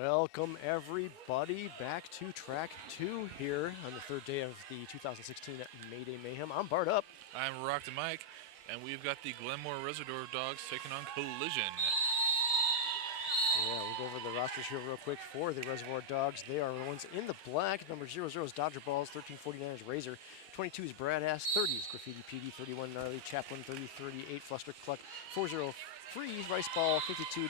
Welcome everybody back to track 2 here on the third day of the 2016 May Day Mayhem. I'm Bart Up. I'm Rock the Mike, and we've got the Glenmore Reservoir Dogs taking on Collision. Yeah, we'll go over the rosters here real quick for the Reservoir Dogs. They are the ones in the black. Number 00 is Dodger Balls, 1349 is Razor, 22 is Brad Ass, 30 is Graffiti PD, 31 Gnarly, Chaplin, 30, 38 Fluster Cluck, 40 Freeze, Rice Ball, 52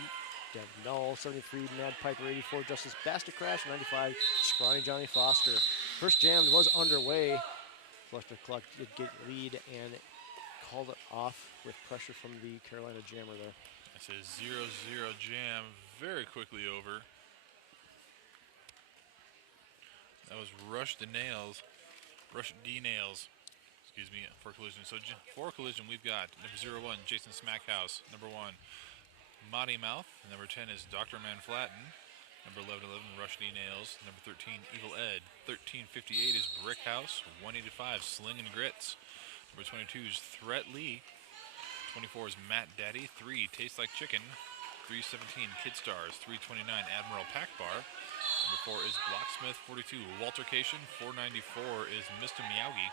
Dev Null, 73 Mad Piper, 84 Justice Bastard Crash, 95 Scrawny Johnny Foster. First jam was underway. Fluster Cluck did get lead and called it off with pressure from the Carolina jammer there. It's a 0-0 jam, very quickly over. That was Rush D Nails, excuse me, for Collision. So for Collision, we've got number 01, Jason Smackhouse, number 1, Monty Mouth, number 10 is Dr. Manflatten, number 11, Rush D Nails, number 13, Evil Ed, 1358 is Brick House, 185, Sling and Grits, number 22 is Threat Lee, 24 is Matt Daddy, 3 Tastes Like Chicken, 317 Kid Stars, 329 Admiral Pack Bar, number 4 is Blocksmith, 42 Waltercation, 494 is Mr. Meowgie,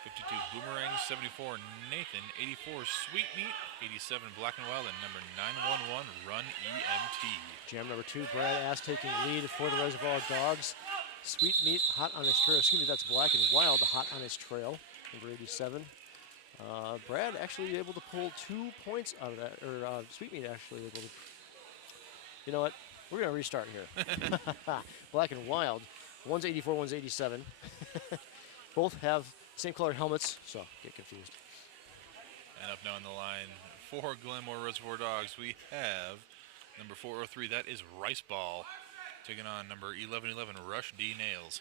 52 Boomerang, 74 Nathan, 84 Sweet Meat, 87 Black and Wild, and number 911 Run EMT. Jam number 2, Brad Ass taking lead for the Reservoir Dogs. Sweet Meat hot on his trail. Excuse me, that's Black and Wild hot on his trail. Number 87. Brad actually able to pull 2 points out of that, or Sweet Meat actually able to. You know what? We're gonna restart here. Black and Wild, one's 84, one's 87. Both have same color helmets, so get confused. And up now on the line for Glenmore Reservoir Dogs, we have number 403. That is Rice Ball, taking on number 1111 Rush D Nails.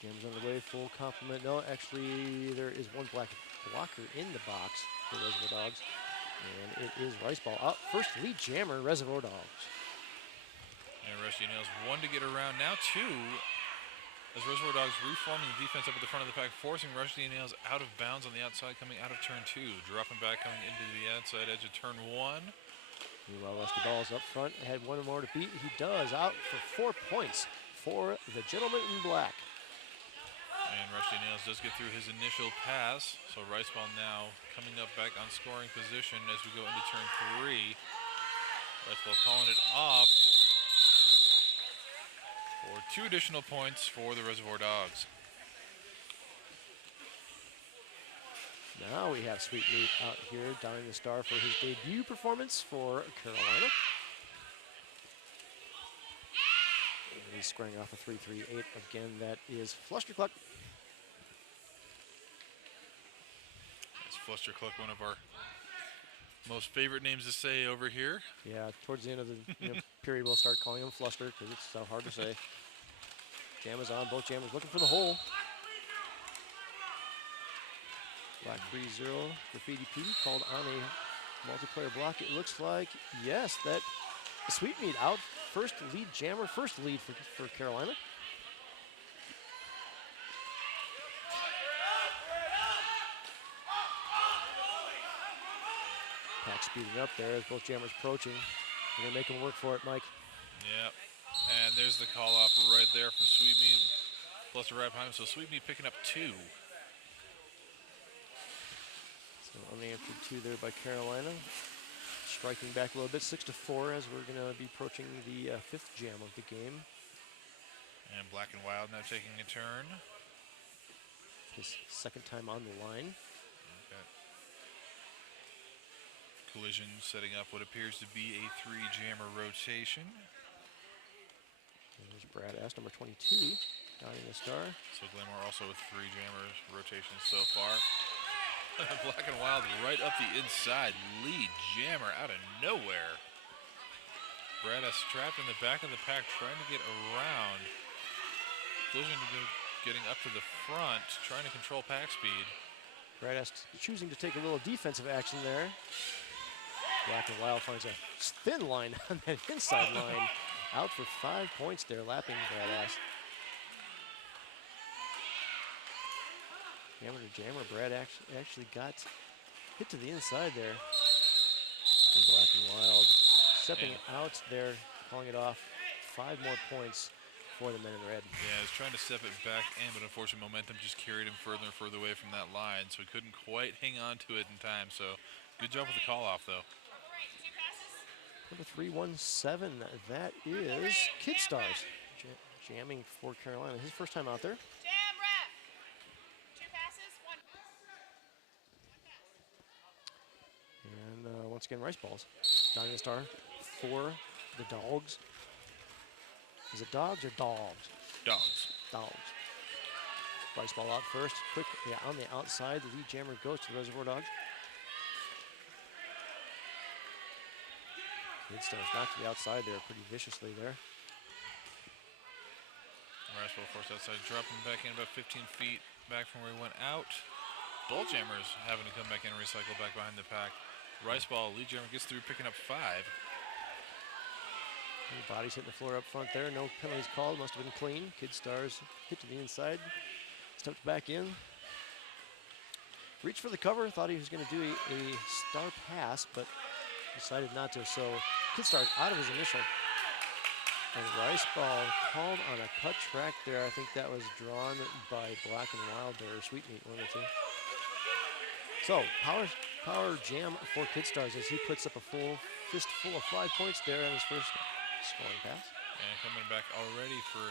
Jam's on the way, full complement. No, actually, there is one black blocker in the box for Reservoir Dogs, and it is Rice Ball. Up first lead jammer, Reservoir Dogs. And Rush D Nails, 1 to get around, now 2, as Reservoir Dogs reforming the defense up at the front of the pack, forcing Rush D Nails out of bounds on the outside, coming out of turn 2, dropping back, coming into the outside edge of turn 1. Meanwhile, Rusty Balls up front, had one more to beat. He does, out for 4 points for the gentleman in black. And Rush D Nails does get through his initial pass, so Rice Ball now coming up back on scoring position as we go into turn 3. Rice Ball calling it off for 2 additional points for the Reservoir Dogs. Now we have Sweet Meat out here, donning the star for his debut performance for Carolina. And he's squaring off a 3-3-8. Again, that is Fluster Cluck. It's Fluster Cluck, one of our most favorite names to say over here. Yeah, towards the end of the period, we'll start calling him Fluster because it's so hard to say. Jam is on, both jammers looking for the hole. Black 3-0, Graffiti PD called on a multiplayer block. It looks like, yes, that Sweet Meat out. First lead jammer, first lead for Carolina. Pack speeding up there as both jammers approaching. They're going to make him work for it, Mike. Yep. And there's the call off right there from Sweet Meat. Plus a right behind him, so Sweet Meat picking up 2. So unanswered 2 there by Carolina. Striking back a little bit, 6-4, as we're going to be approaching the 5th jam of the game. And Black and Wild now taking a turn. His second time on the line. Okay. Collision setting up what appears to be a 3-jammer rotation. And there's Brad S, number 22, donning the star. So Glenmore also with 3-jammers rotations so far. Black and Wild right up the inside, lead jammer out of nowhere. Brad S trapped in the back of the pack, trying to get around. Collision getting up to the front, trying to control pack speed. Brad S choosing to take a little defensive action there. Black and Wild finds a thin line on that inside line. Out for 5 points there, lapping Brad S. Jammer to jammer. Brad actually got hit to the inside there. And Black and Wild stepping out there, calling it off. 5 more points for the men in red. Yeah, he was trying to step it back in, but unfortunately momentum just carried him further and further away from that line, so he couldn't quite hang on to it in time. So good job with the call off, though. Number 317, that is Kid Stars. Jamming for Carolina. His first time out there. Jam ref. 2 passes, 1 And once again, Rice balls. Donnie the Star for the Dogs. Is it dogs or dogs? Dogs. Dogs. Rice ball out first. Quick, yeah, on the outside. The lead jammer goes to the Reservoir Dogs. Kid Stars knocked to the outside there pretty viciously there. Rice ball forced outside, dropping back in about 15 feet back from where he went out. Bull jammers having to come back in and recycle back behind the pack. Rice ball, lead jammer gets through, picking up 5. Bodies hitting the floor up front there. No penalties called. Must have been clean. Kid Stars hit to the inside. Stepped back in. Reached for the cover. Thought he was going to do a star pass, but decided not to. So Kid Stars out of his initial. And Rice ball called on a cut track there. I think that was drawn by Black and Wild there, or Sweetmeat, one of the two. So power jam for Kid Stars as he puts up a full fistful of 5 points there on his first scoring pass. And coming back already for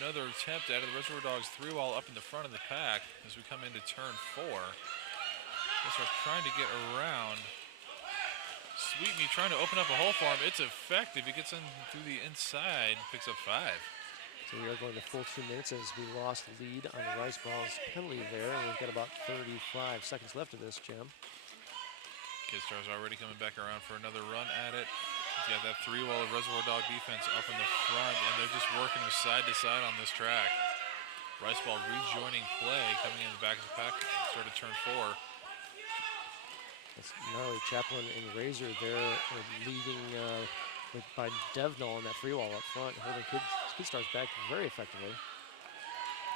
another attempt out of the Reservoir Dogs 3-ball up in the front of the pack as we come into turn 4. Kid Stars trying to get around. Sweetmeat trying to open up a hole for him. It's effective. He gets in through the inside, picks up 5. So we are going to full 2 minutes as we lost the lead on the Rice Balls penalty there. And we've got about 35 seconds left of this jam. Kid Stars already coming back around for another run at it. He's got that 3-wall of Reservoir Dog defense up in the front, and they're just working him side to side on this track. Rice ball rejoining play, coming in the back of the pack, start of turn 4. That's gnarly. Chaplin and Razor there leading by Devnall on that free wall up front, holding Kid Stars back very effectively.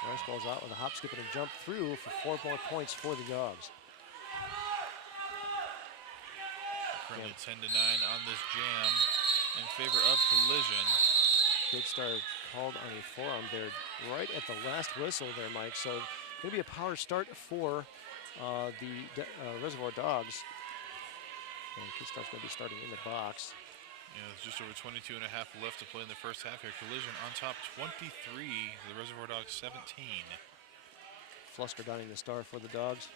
Rice ball's out with a hop, skip, and a jump through for 4 more points for the Dogs. Currently 10-9 on this jam in favor of Collision. Kid Star called on a forearm there right at the last whistle there, Mike. So going to be a power start for the Reservoir Dogs. And Kid Star's going to be starting in the box. Yeah, there's just over 22 and a half left to play in the first half here. Collision on top 23, the Reservoir Dogs 17. Fluster donning the star for the Dogs.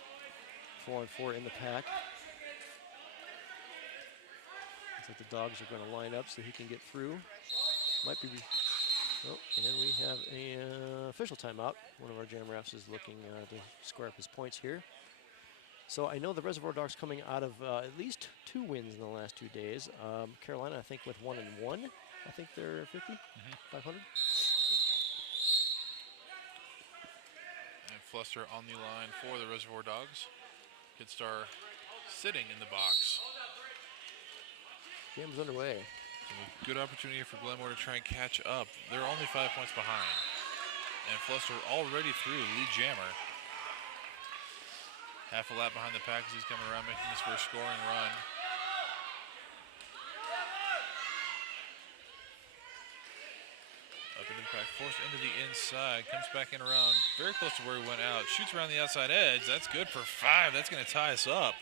4-on-4 in the pack. Looks like the Dogs are going to line up so he can get through. Might be. Oh, and we have an official timeout. One of our jam refs is looking to square up his points here. So I know the Reservoir Dogs coming out of at least 2 wins in the last 2 days. Carolina, I think, with 1-1. I think they're 50, 500. And Fluster on the line for the Reservoir Dogs. Kid Star sitting in the box. Game's underway. So a good opportunity for Glenmore to try and catch up. They're only 5 points behind. And Fluster already through lead jammer. Half a lap behind the pack as he's coming around making his first scoring run. Up into the pack, forced into the inside, comes back in around, very close to where he went out. Shoots around the outside edge. That's good for 5. That's going to tie us up.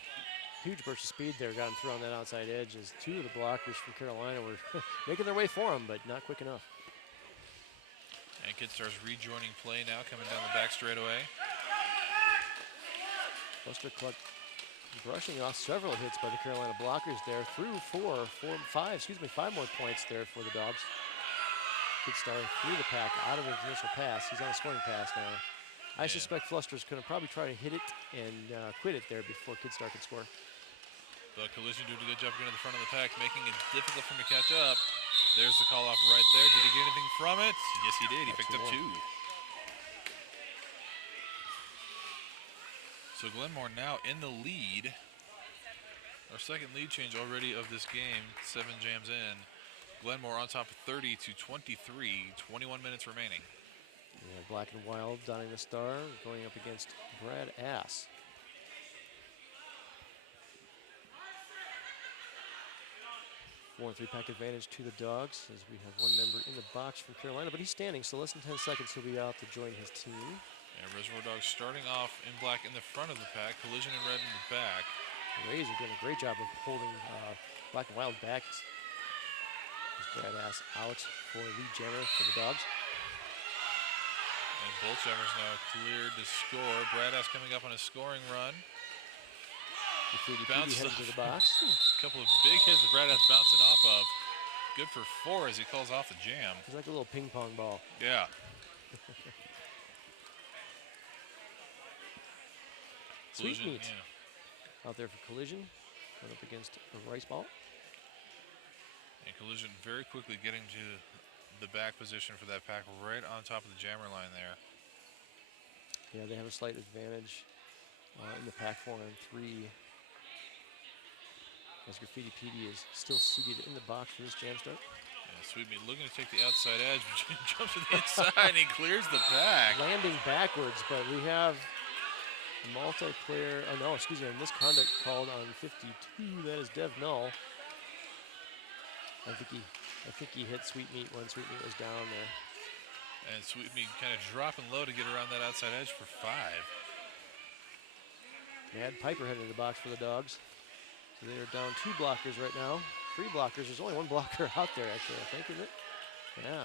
Huge burst of speed there, got him through on that outside edge as 2 of the blockers from Carolina were making their way for him, but not quick enough. And Kid Star's rejoining play now, coming down the back straightaway. Buster Cluck brushing off several hits by the Carolina blockers there. Through 5 more points there for the Dogs. Kid Star through the pack, out of his initial pass. He's on a scoring pass now. I suspect Fluster's going to probably try to hit it and quit it there before Kid Star can score. But Collision doing a good job getting to the front of the pack, making it difficult for him to catch up. There's the call off right there. Did he get anything from it? Yes, he did. He picked up 2. So Glenmore now in the lead. Our second lead change already of this game, 7 jams in. Glenmore on top of 30 to 23, 21 minutes remaining. Yeah, Black and Wild donning the star, going up against Brad Ass. 4 and 3 pack advantage to the Dogs as we have one member in the box from Carolina, but he's standing, so less than 10 seconds he'll be out to join his team. And Reservoir Dogs starting off in black in the front of the pack, Collision in red in the back. The Rays are doing a great job of holding Black and Wild back. There's Badass out for lead jammer for the Dogs. And both jammers now cleared to score. Bradass coming up on a scoring run. Graffiti Bounced heading off. to the box. A couple of big hits that Bradass bouncing off of. Good for 4 as he calls off the jam. It's like a little ping pong ball. Yeah. Sweet meat Yeah. out there for Collision. Going up against a Rice Ball. And Collision very quickly getting to the back position for that pack right on top of the jammer line there. Yeah, they have a slight advantage in the pack 4 and 3. As Graffiti PD is still seated in the box for this jam start. Yeah, Sweet Meat looking to take the outside edge, jumps to the inside and he clears the pack. Landing backwards, but we have a multiplayer, oh no, excuse me, a misconduct called on 52. That is Dev Null. I think he hit Sweet Meat when Sweet Meat was down there. And Sweet Meat kind of dropping low to get around that outside edge for 5. Mad Piper headed to the box for the Dogs. So they are down 2 blockers right now. 3 blockers. There's only 1 blocker out there, actually, I think, isn't it? Yeah.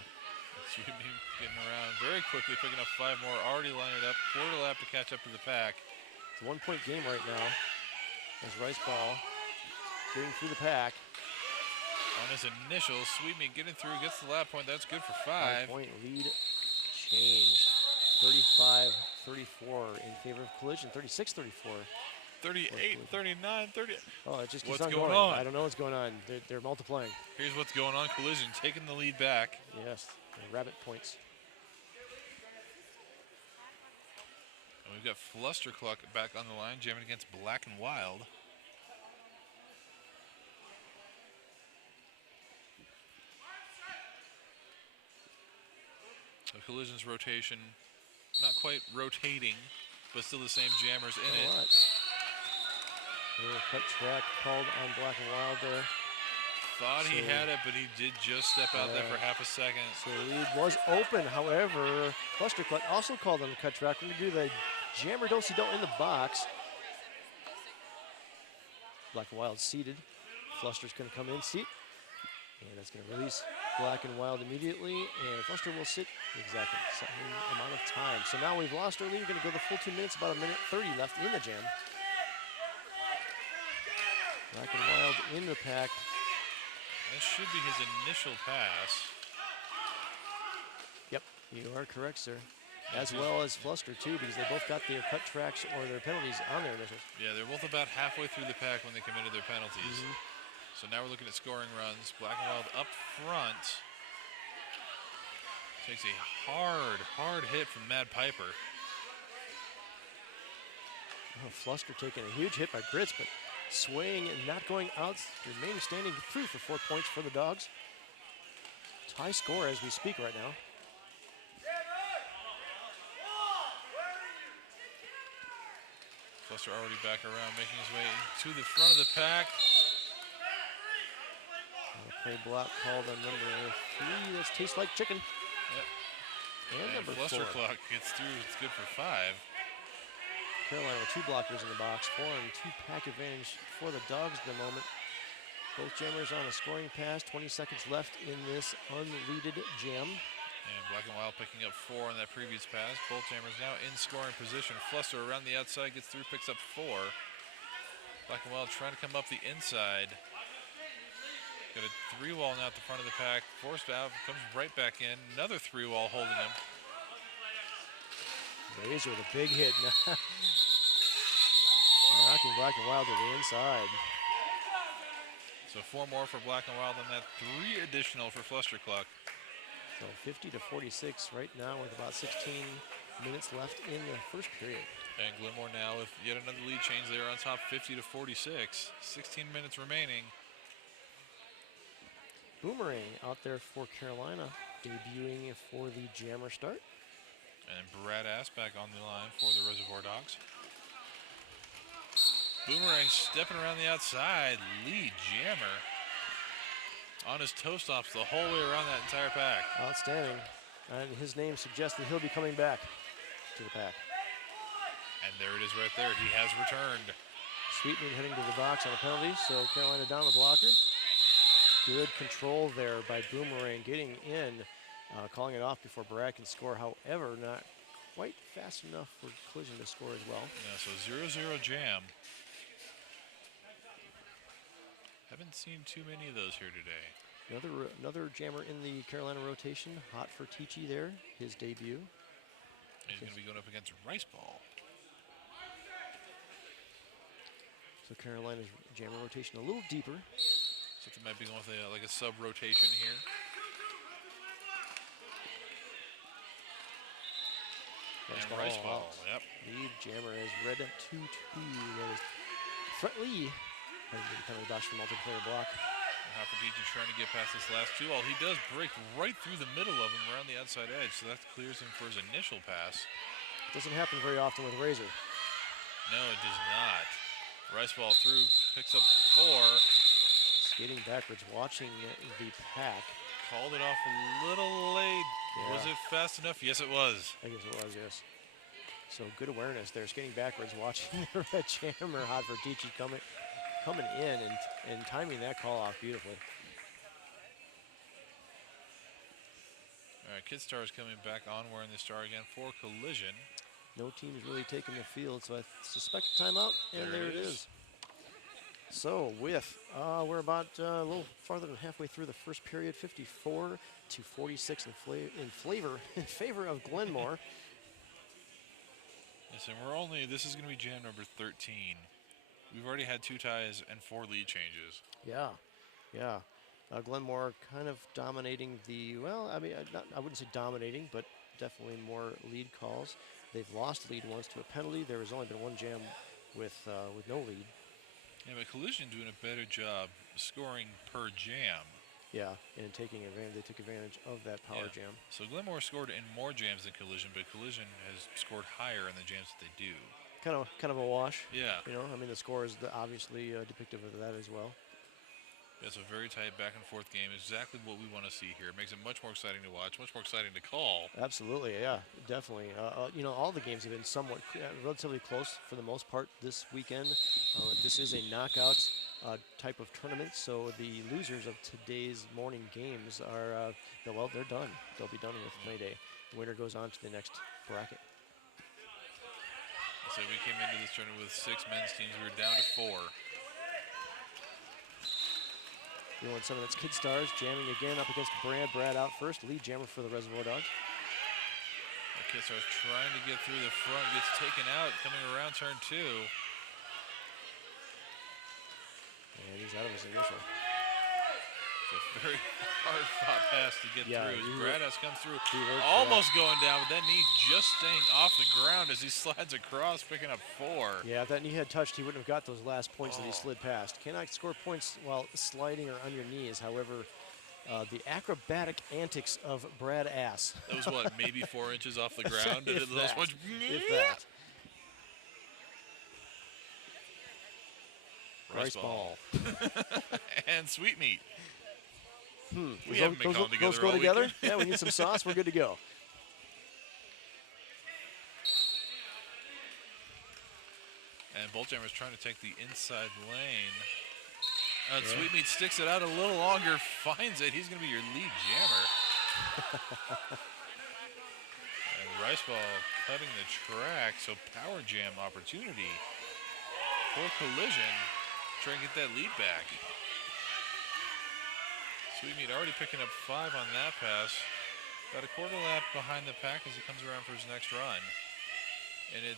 Sweet Meat getting around very quickly, picking up 5 more, already lined it up. Quarter lap to catch up to the pack. It's a 1-point game right now. As Rice Ball getting through the pack. On his initial, Sweet Meat getting through, gets the lap point. That's good for 5. 5-point lead change. 35-34 in favor of Collision. 36-34. 38, 39, 30. Oh, it just keeps What's on going going. on? I don't know what's going on. They're multiplying. Here's what's going on. Collision taking the lead back. Yes, rabbit points. And we've got Flustercluck back on the line, jamming against Black and Wild. So Collision's rotation, not quite rotating, but still the same jammers in it. Little cut track called on Black and Wild there. Thought he had it, but he did just step out there for half a second. So the lead was open. However, Flustercluck also called on the cut track. We're going to do the jammer do-si-do in the box. Black and Wild seated. Fluster's going to come in, seat. And that's going to release Black and Wild immediately. And Fluster will sit the exact same amount of time. So now we've lost our lead. We're going to go the full 2 minutes, about 1:30 left in the jam. Black and Wild in the pack. That should be his initial pass. Yep, you are correct, sir. As well as Fluster, too, because they both got their cut tracks or their penalties on their initials. Yeah, they're both about halfway through the pack when they committed their penalties. So now we're looking at scoring runs. Black and Wild up front. Takes a hard hit from Mad Piper. Oh, Fluster taking a huge hit by Grits, but swaying and not going out, remaining standing through for 4 points for the Dogs. Tie score as we speak right now. Fluster already back around, making his way to the front of the pack. Play block called on number 3. That's Tastes Like Chicken. Yep. And number 4. Flustercluck gets through. It's good for 5. Carolina with 2 blockers in the box. 4 and 2 pack advantage for the Dogs at the moment. Both jammers on a scoring pass. 20 seconds left in this unleaded jam. And Black and Wild picking up 4 on that previous pass. Both jammers now in scoring position. Fluster around the outside, gets through, picks up 4. Black and Wild trying to come up the inside. Got a 3-wall now at the front of the pack. Forced out, comes right back in. Another 3-wall holding him. Razor with a big hit. Knocking Black and Wild to the inside. So 4 more for Black and Wild, and that 3 additional for Flustercluck. So 50-46 right now with about 16 minutes left in the first period. And Glenmore now with yet another lead change. They are on top 50-46. 16 minutes remaining. Boomerang out there for Carolina, debuting for the jammer start. And Brad Ass back on the line for the Reservoir Dogs. Boomerang stepping around the outside, lead jammer. On his toe stops the whole way around that entire pack. Outstanding. And his name suggests that he'll be coming back to the pack. And there it is right there. He has returned. Sweetmeat heading to the box on a penalty, so Carolina down the blocker. Good control there by Boomerang, getting in, calling it off before Brad can score. However, not quite fast enough for Collision to score as well. Yeah, so 0-0 jam. Haven't seen too many of those here today. Another jammer in the Carolina rotation. Hot for Tichy there, his debut. He's going to be going up against Rice Ball. So Carolina's jammer rotation a little deeper. So they might be going with like a sub rotation here. Rice Ball, yep. Lead jammer is red 2-2. That is Fret Lee. Heading to the penalty box for multiplayer block. Haferdici's trying to get past this last two. He does break right through the middle of him around the outside edge, so that clears him for his initial pass. Doesn't happen very often with Razor. No, it does not. Rice Ball through, picks up 4. Skating backwards, watching the pack. Called it off a little late. Yeah. Was it fast enough? Yes, it was. I guess it was, yes. So good awareness there. Skating backwards, watching the red jammer, Hot for Tichy coming in and timing that call off beautifully. All right, Kid Star is coming back on wearing the star again for Collision. No team's really taking the field, so I suspect a timeout, and there it is. So with, we're about a little farther than halfway through the first period, 54-46 in favor of Glenmore. Yes, and this is going to be jam number 13. We've already had 2 ties and 4 lead changes. Yeah. Glenmore kind of dominating the, well, I mean, I wouldn't say dominating, but definitely more lead calls. They've lost lead once to a penalty. There has only been 1 jam with no lead. Yeah, but Collision doing a better job scoring per jam. Yeah, and taking advantage, they took advantage of that power jam. So Glenmore scored in more jams than Collision, but Collision has scored higher in the jams that they do. Kind of a wash. Yeah. You know, I mean, the score is obviously depictive of that as well. It's a very tight back and forth game. Exactly what we want to see here. It makes it much more exciting to watch, much more exciting to call. Absolutely, yeah, definitely. You know, all the games have been somewhat relatively close for the most part this weekend. This is a knockout type of tournament, so the losers of today's morning games are, well, they're done. They'll be done with May Day. The winner goes on to the next bracket. So we came into this tournament with 6 men's teams. We were down to 4. We want some of that's Kid Stars jamming again up against Brad. Brad out first, lead jammer for the Reservoir Dogs. Kid Stars trying to get through the front, gets taken out, coming around turn 2. And he's out of his initial. It's a very hard fought pass to get through. As Brad has come through, almost going down, but that knee just staying off the ground as he slides across, picking up 4. Yeah, if that knee had touched, he wouldn't have got those last points that he slid past. Cannot score points while sliding or on your knees. However, the acrobatic antics of Brad Ass. That was what, maybe 4 inches off the ground? If that. Rice Ball. And Sweetmeat. We haven't been calling those go together? Yeah, we need some sauce. We're good to go. And Boltjammer's trying to take the inside lane. Sweetmeat sticks it out a little longer, finds it. He's going to be your lead jammer. And Rice Ball cutting the track, so power jam opportunity for Collision. Try and get that lead back. Sweetmeat already picking up 5 on that pass. About a quarter lap behind the pack as he comes around for his next run. And it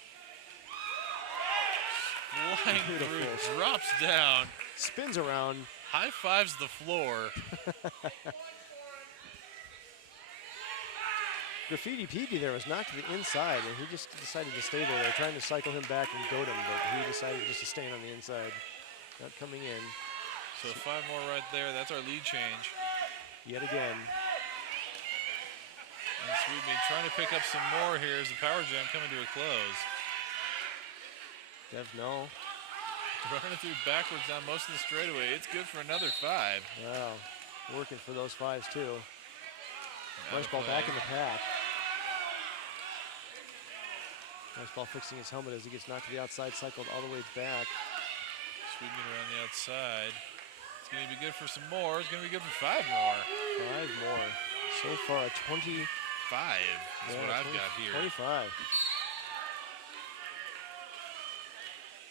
flying through, drops down. Spins around. High fives the floor. Graffiti Peavy there was knocked to the inside, and he just decided to stay there. They're trying to cycle him back and goad him, but he decided just to stay on the inside. Not coming in. So 5 more right there. That's our lead change. Yet again. And Sweetmeat trying to pick up some more here as the power jam coming to a close. Dev, no. Running through backwards down most of the straightaway. It's good for another 5. Wow. working for those fives too. Out Rice of ball back play. in the pack. Rice ball fixing his helmet as he gets knocked to the outside, cycled all the way back. Sweetmeat around the outside. It's going to be good for some more. It's going to be good for 5 more. 5 more. So far, a 20. 5 is what I've got here. 25.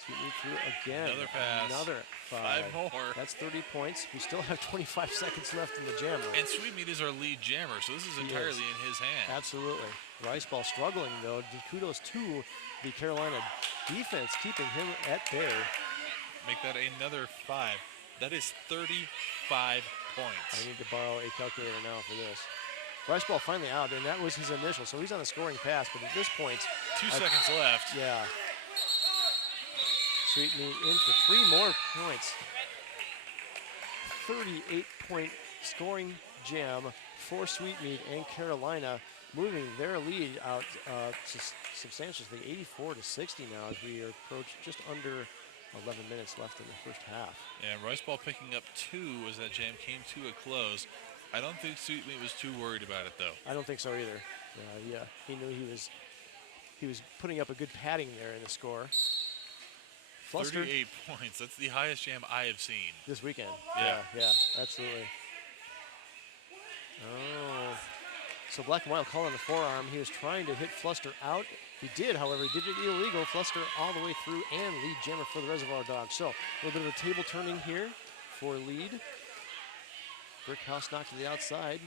Sweetmeat through again. Another pass. Another 5. 5 more. That's 30 points. We still have 25 seconds left in the jammer. And Sweetmeat is our lead jammer, so this is entirely in his hands. Absolutely. Rice ball struggling, though. Kudos to the Carolina defense, keeping him at bay. Make that another 5. That is 35 points. I need to borrow a calculator now for this. Rice ball finally out, and that was his initial, so he's on a scoring pass, but at this point... 2 seconds left. Yeah. Sweetmeat in for 3 more points. 38-point scoring jam for Sweetmeat and Carolina, moving their lead out substantially, 84-60 now, as we approach just under 11 minutes left in the first half. And Rice ball picking up 2 as that jam came to a close. I don't think Sweetmeat was too worried about it, though. I don't think so either. Yeah, he knew he was putting up a good padding there in the score. Flustered 38 points. That's the highest jam I have seen. this weekend. Yeah. Yeah, absolutely. Oh. So Black and Wild call on the forearm. He was trying to hit Fluster out. He did, however, he did it illegal. Fluster all the way through and lead jammer for the Reservoir Dogs. So a little bit of a table turning here for lead. Brickhouse knocked to the outside.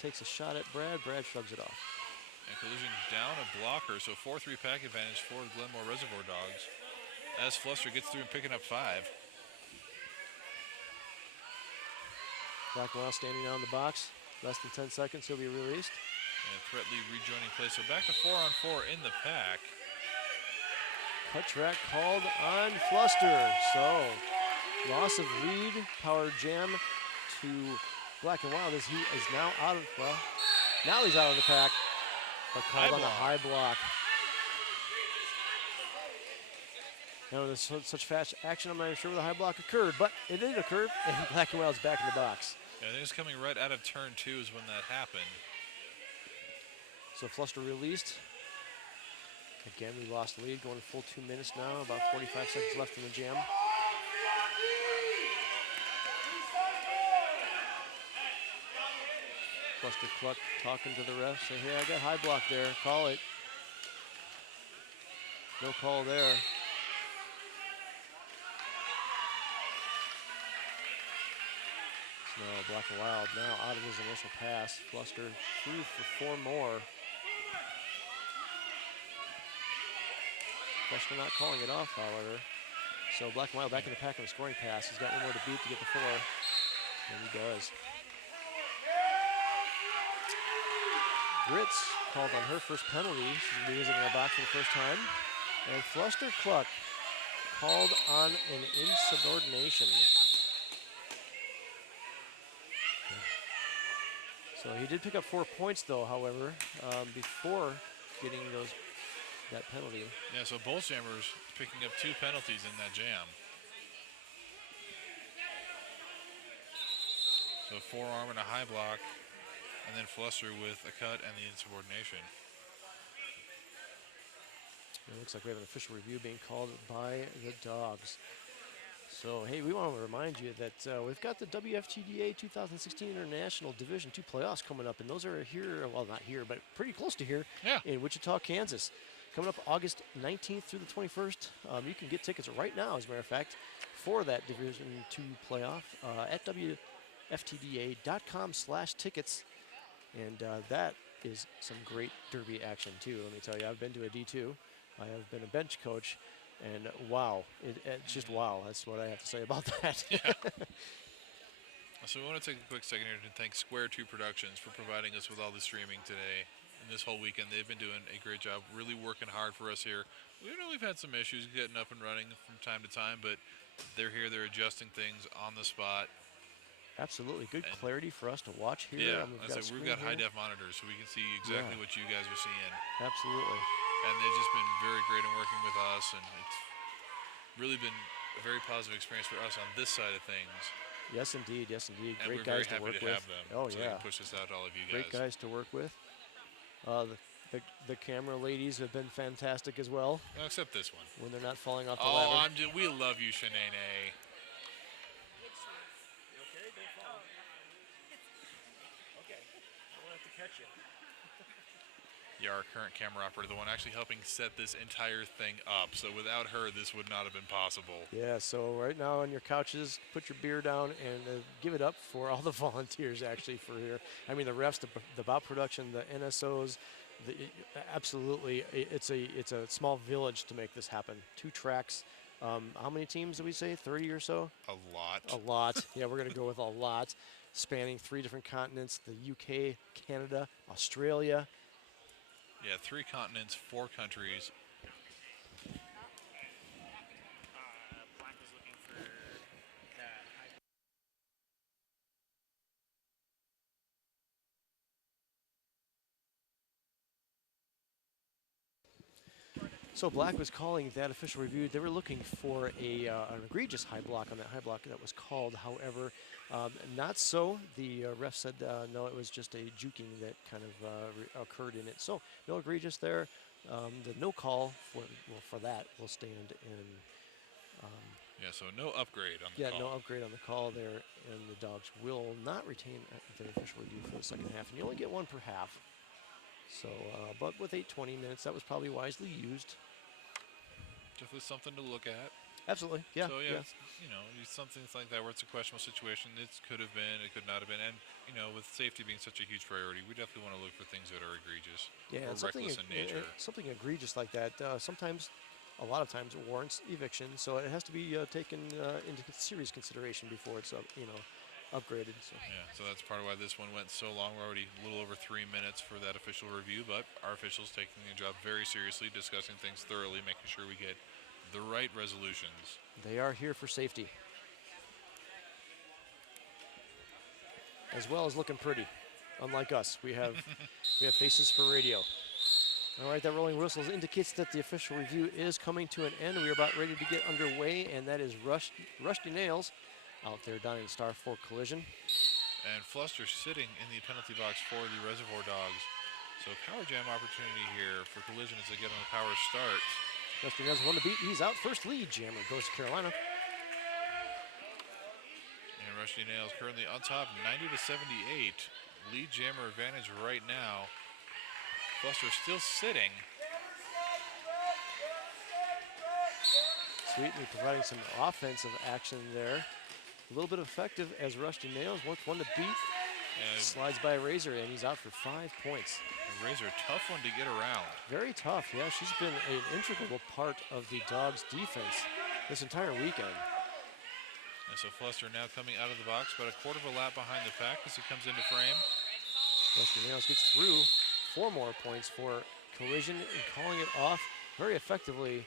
Takes a shot at Brad. Brad shrugs it off. And collision down a blocker, so 4-3 pack advantage for the Glenmore Reservoir Dogs. As Fluster gets through and picking up 5. Black and Wild standing on the box. Less than 10 seconds, he'll be released. And Threat Lee rejoining play, so back to 4-on-4 in the pack. Cut track called on Fluster. So loss of lead, power jam to Black and Wild as he is now out of, well, now he's out of the pack, but called on the high block. Now there's such fast action, I'm not even sure where the high block occurred, but it did occur, and Black and Wild's back in the box. Yeah, I think it's coming right out of turn 2 is when that happened. So Fluster released. Again, we lost lead, going full 2 minutes now, about 45 seconds left in the jam. Fluster Cluck talking to the ref, saying, hey, I got high block there, call it. No call there. So Black and Wild now out of his initial pass. Fluster through for 4 more. Fluster not calling it off, however. So Black and Wild back in the pack on the scoring pass. He's got one more to beat to get the 4, and he does. Gritz called on her first penalty. She's going to be visiting our box for the first time. And Fluster Cluck called on an insubordination. So he did pick up 4 points, though, however, before getting that penalty. Yeah, so both jammers picking up 2 penalties in that jam. So forearm and a high block, and then Fluster with a cut and the insubordination. It looks like we have an official review being called by the Dogs. So, hey, we want to remind you that we've got the WFTDA 2016 International Division II playoffs coming up, and those are here, well, not here, but pretty close to here in Wichita, Kansas. Coming up August 19th through the 21st. You can get tickets right now, as a matter of fact, for that Division II playoff at WFTDA.com/tickets. And that is some great derby action, too. Let me tell you, I've been to a D2. I have been a bench coach. And wow, it's just wow. That's what I have to say about that. Yeah. So we want to take a quick second here to thank Square 2 Productions for providing us with all the streaming today and this whole weekend. They've been doing a great job, really working hard for us here. We know we've had some issues getting up and running from time to time, but they're here. They're adjusting things on the spot. Absolutely. Good clarity for us to watch here. Yeah, we've got high-def monitors, so we can see exactly what you guys are seeing. Absolutely. And they've just been very great in working with us, and it's really been a very positive experience for us on this side of things. Yes, indeed. Yes, indeed. And Great we're very guys to happy work to with. have them. Oh, so we yeah. can push this out to all of you Great guys. guys to work with. The camera ladies have been fantastic as well Well, except this one. when they're not falling off the Oh, ladder. we love you, Shanae. Okay, don't fall. Okay, I won't have to catch you. Yeah, our current camera operator, the one actually helping set this entire thing up. So without her, this would not have been possible. Yeah, so right now on your couches, put your beer down and give it up for all the volunteers actually for here. I mean, the refs, the bout production, the NSOs, absolutely, it's a small village to make this happen. 2 tracks. How many teams did we say? 30 or so? A lot. A lot. Yeah, we're going to go with a lot, spanning 3 different continents: the UK, Canada, Australia. Yeah, 3 continents, 4 countries. Black was looking for that high. So Black was calling that official review. They were looking for an egregious high block on that high block that was called. However, not so. The ref said no, it was just a juking that kind of occurred in it. So no egregious there. The no call for that will stand in. Yeah, so no upgrade on the Yeah, call. no upgrade on the call there, and the Dogs will not retain their official review for the second half, and you only get 1 per half. So, but with 8:20 minutes, that was probably wisely used. Definitely something to look at. Absolutely, yeah. So yeah, it's something like that where it's a questionable situation. It could have been, it could not have been, and with safety being such a huge priority, we definitely want to look for things that are egregious Yeah, or and reckless in nature. something egregious like that. Sometimes, a lot of times, it warrants eviction. So it has to be taken into serious consideration before it's upgraded. So. Yeah, so that's part of why this one went so long. We're already a little over 3 minutes for that official review, but our officials taking their job very seriously, discussing things thoroughly, making sure we get the right resolutions. They are here for safety, as well as looking pretty. Unlike us, we have faces for radio. All right, that rolling whistle indicates that the official review is coming to an end. We are about ready to get underway, and that is Rusty Nails out there down in Star 4 Collision. And Fluster sitting in the penalty box for the Reservoir Dogs. So power jam opportunity here for Collision as they get on the power start. Rusty Nails won the beat. He's out first lead. Jammer goes to Carolina. And Rusty Nails currently on top, 90 to 78. Lead jammer advantage right now. Fluster still sitting. Sweetly providing some offensive action there. A little bit effective as Rusty Nails won the beat. And Slides by Razor, and he's out for 5 points. Razor, tough one to get around. Very tough, yeah. She's been an integral part of the Dogs' defense this entire weekend. And so Fluster now coming out of the box, about a quarter of a lap behind the pack as he comes into frame. Rusty Nails gets through 4 more points for Collision and calling it off very effectively,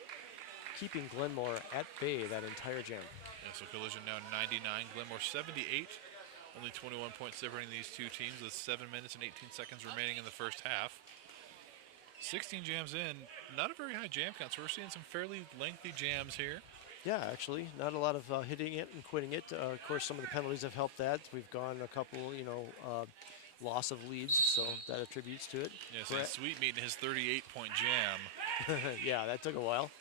keeping Glenmore at bay that entire jam. Yeah, so Collision now 99, Glenmore 78. Only 21 points separating these two teams with 7 minutes and 18 seconds remaining in the first half. 16 jams in, not a very high jam count, so we're seeing some fairly lengthy jams here. Yeah, actually, not a lot of hitting it and quitting it. Of course, some of the penalties have helped that. We've gone a couple, loss of leads, so that attributes to it. Yeah, so Sweetmeat in his 38-point jam. Yeah, that took a while.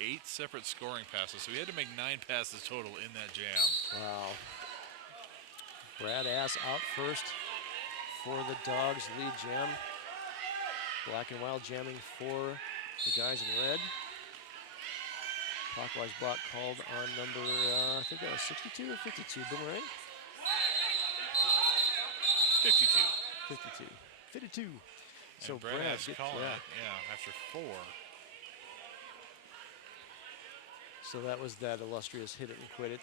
8 separate scoring passes, so he had to make 9 passes total in that jam. Wow. Brad Ass out first for the Dogs lead jam. Black and Wild jamming for the guys in red. Clockwise block called on number, I think that was 62 or 52, Boomerang? 52. 52. 52. So And Brad Brad is gets, calling it, after 4. So that was that illustrious hit it and quit it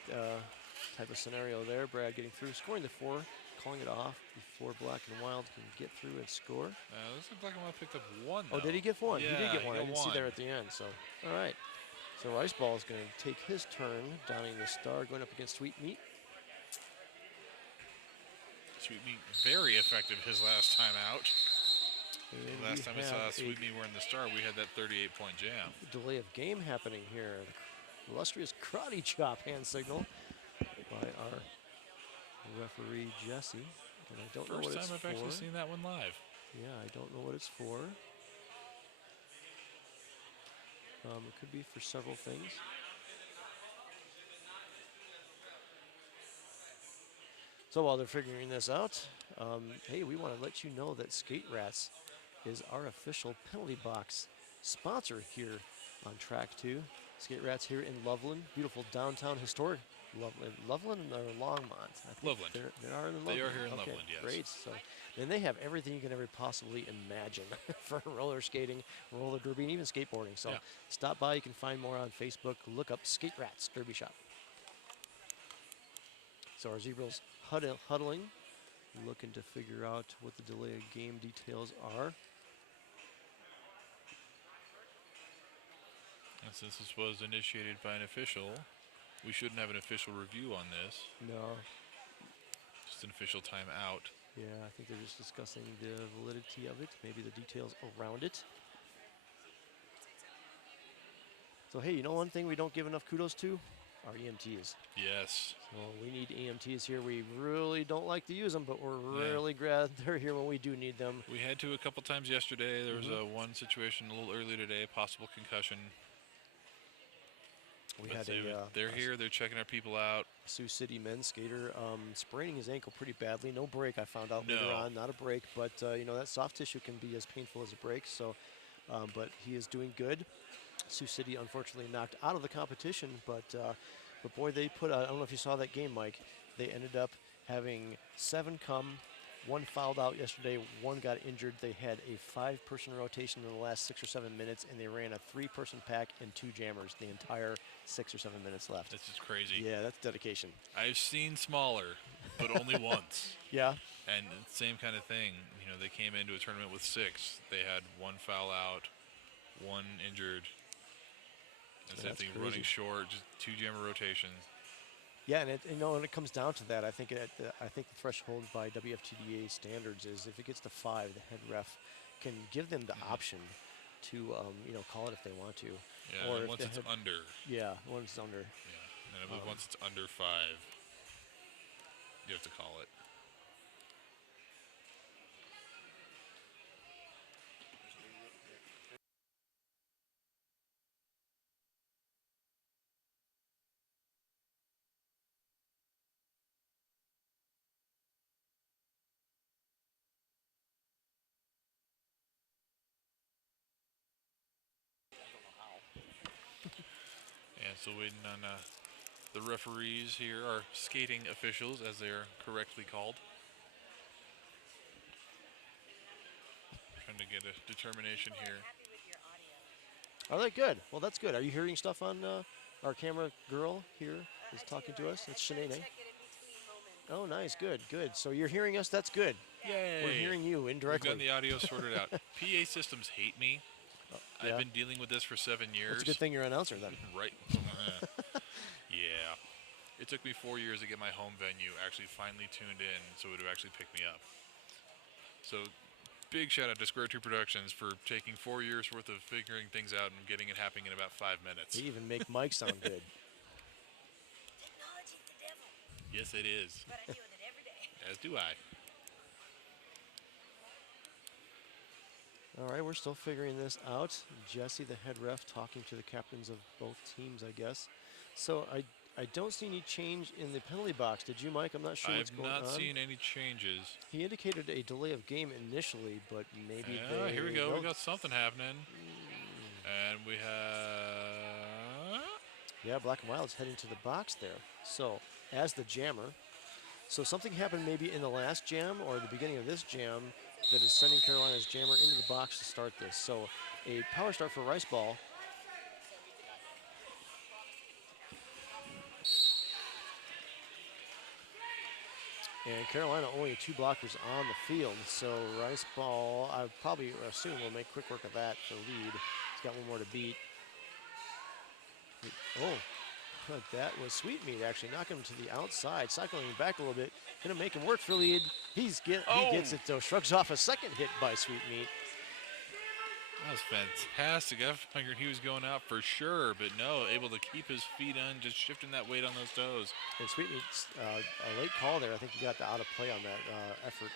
type of scenario there. Brad getting through, scoring the 4, calling it off before Black and Wild can get through and score. Looks like Black and Wild picked up 1, though. Oh, did he get 1? Yeah, he did get 1. I got didn't see there at the end. So, all right. So Ice Ball is going to take his turn, downing the star, going up against Sweetmeat. Sweetmeat very effective his last time out. And Last time we saw Sweetmeat wearing the star, we had that 38-point jam. Delay of game happening here. Illustrious karate chop hand signal. by our referee, Jesse. And I don't know First what time it's I've for. actually seen that one live. Yeah, I don't know what it's for. It could be for several things. So while they're figuring this out, hey, we want to let you know that Skate Rats is our official penalty box sponsor here on Track 2. Skate Rats here in Loveland, beautiful downtown historic Loveland or Longmont? I think Loveland. They are in Loveland. They are here in Okay, Loveland, yes. great. So, and they have everything you can ever possibly imagine for roller skating, roller derby, and even skateboarding. So Yeah. stop by. You can find more on Facebook. Look up Skate Rats Derby Shop. So our Zebra's huddling, looking to figure out what the delay of game details are. And since this was initiated by an official, we shouldn't have an official review on this. No. Just an official timeout. Yeah, I think they're just discussing the validity of it, maybe the details around it. So hey, you know one thing we don't give enough kudos to? Our EMTs. Yes. So we need EMTs here. We really don't like to use them, but we're really glad they're here when we do need them. We had to a couple times yesterday. There was one situation a little early today, possible concussion. They're here. They're checking our people out. Sioux City men's skater spraining his ankle pretty badly. No break, I found out later on. Not a break, but you know that soft tissue can be as painful as a break. So, but he is doing good. Sioux City unfortunately knocked out of the competition, but boy, they put. I don't know if you saw that game, Mike. They ended up having 7 come. 1 fouled out yesterday, 1 got injured. They had a 5-person rotation in the last 6 or 7 minutes, and they ran a 3-person pack and 2 jammers the entire 6 or 7 minutes left. This is crazy. Yeah, that's dedication. I've seen smaller, but only once. Yeah. And same kind of thing. You know, they came into a tournament with 6. They had 1 foul out, 1 injured. And same thing, running short, just 2 jammer rotations. Yeah, and when it comes down to that, I think the threshold by WFTDA standards is if it gets to 5, the head ref can give them the option to call it if they want to. Yeah, or and once it's under. Yeah, once it's under. Yeah, and once it's under 5, you have to call it. And so waiting on the referees here, our skating officials, as they are correctly called. Trying to get a determination here. Are they good? Well, that's good. Are you hearing stuff on our camera girl here is talking to us? It's Shanae. Oh, nice. Good, good. So you're hearing us? That's good. Yay. We're hearing you indirectly. We've got the audio sorted out. PA systems hate me. I've been dealing with this for 7 years. It's a good thing you're an announcer then. Right. Yeah. It took me 4 years to get my home venue actually finally tuned in so it would actually pick me up. So big shout out to Square 2 Productions for taking 4 years worth of figuring things out and getting it happening in about 5 minutes. They even make Mike sound good. Technology's the devil. Yes, it is. But I deal with it every day. As do I. All right, we're still figuring this out. Jesse, the head ref, talking to the captains of both teams, I guess. So I don't see any change in the penalty box. Did you, Mike? I'm not sure what's going on. I've not seen any changes. He indicated a delay of game initially, but maybe Here we go. We got something happening. And we have... Yeah, Black and Wild's heading to the box there. So, as the jammer. So something happened maybe in the last jam or the beginning of this jam that is sending Carolina's jammer into the box to start this. So a power start for Rice Ball. And Carolina only 2 blockers on the field. So Rice Ball, I probably assume will make quick work of that for lead. He's got 1 more to beat. Oh, but that was Sweetmeat actually knocking him to the outside, cycling back a little bit. Gonna make him work for lead. He gets it though, shrugs off a second hit by Sweetmeat. That was fantastic. I figured he was going out for sure, but no, able to keep his feet on, just shifting that weight on those toes. And Sweetmeat's a late call there. I think he got the out of play on that effort.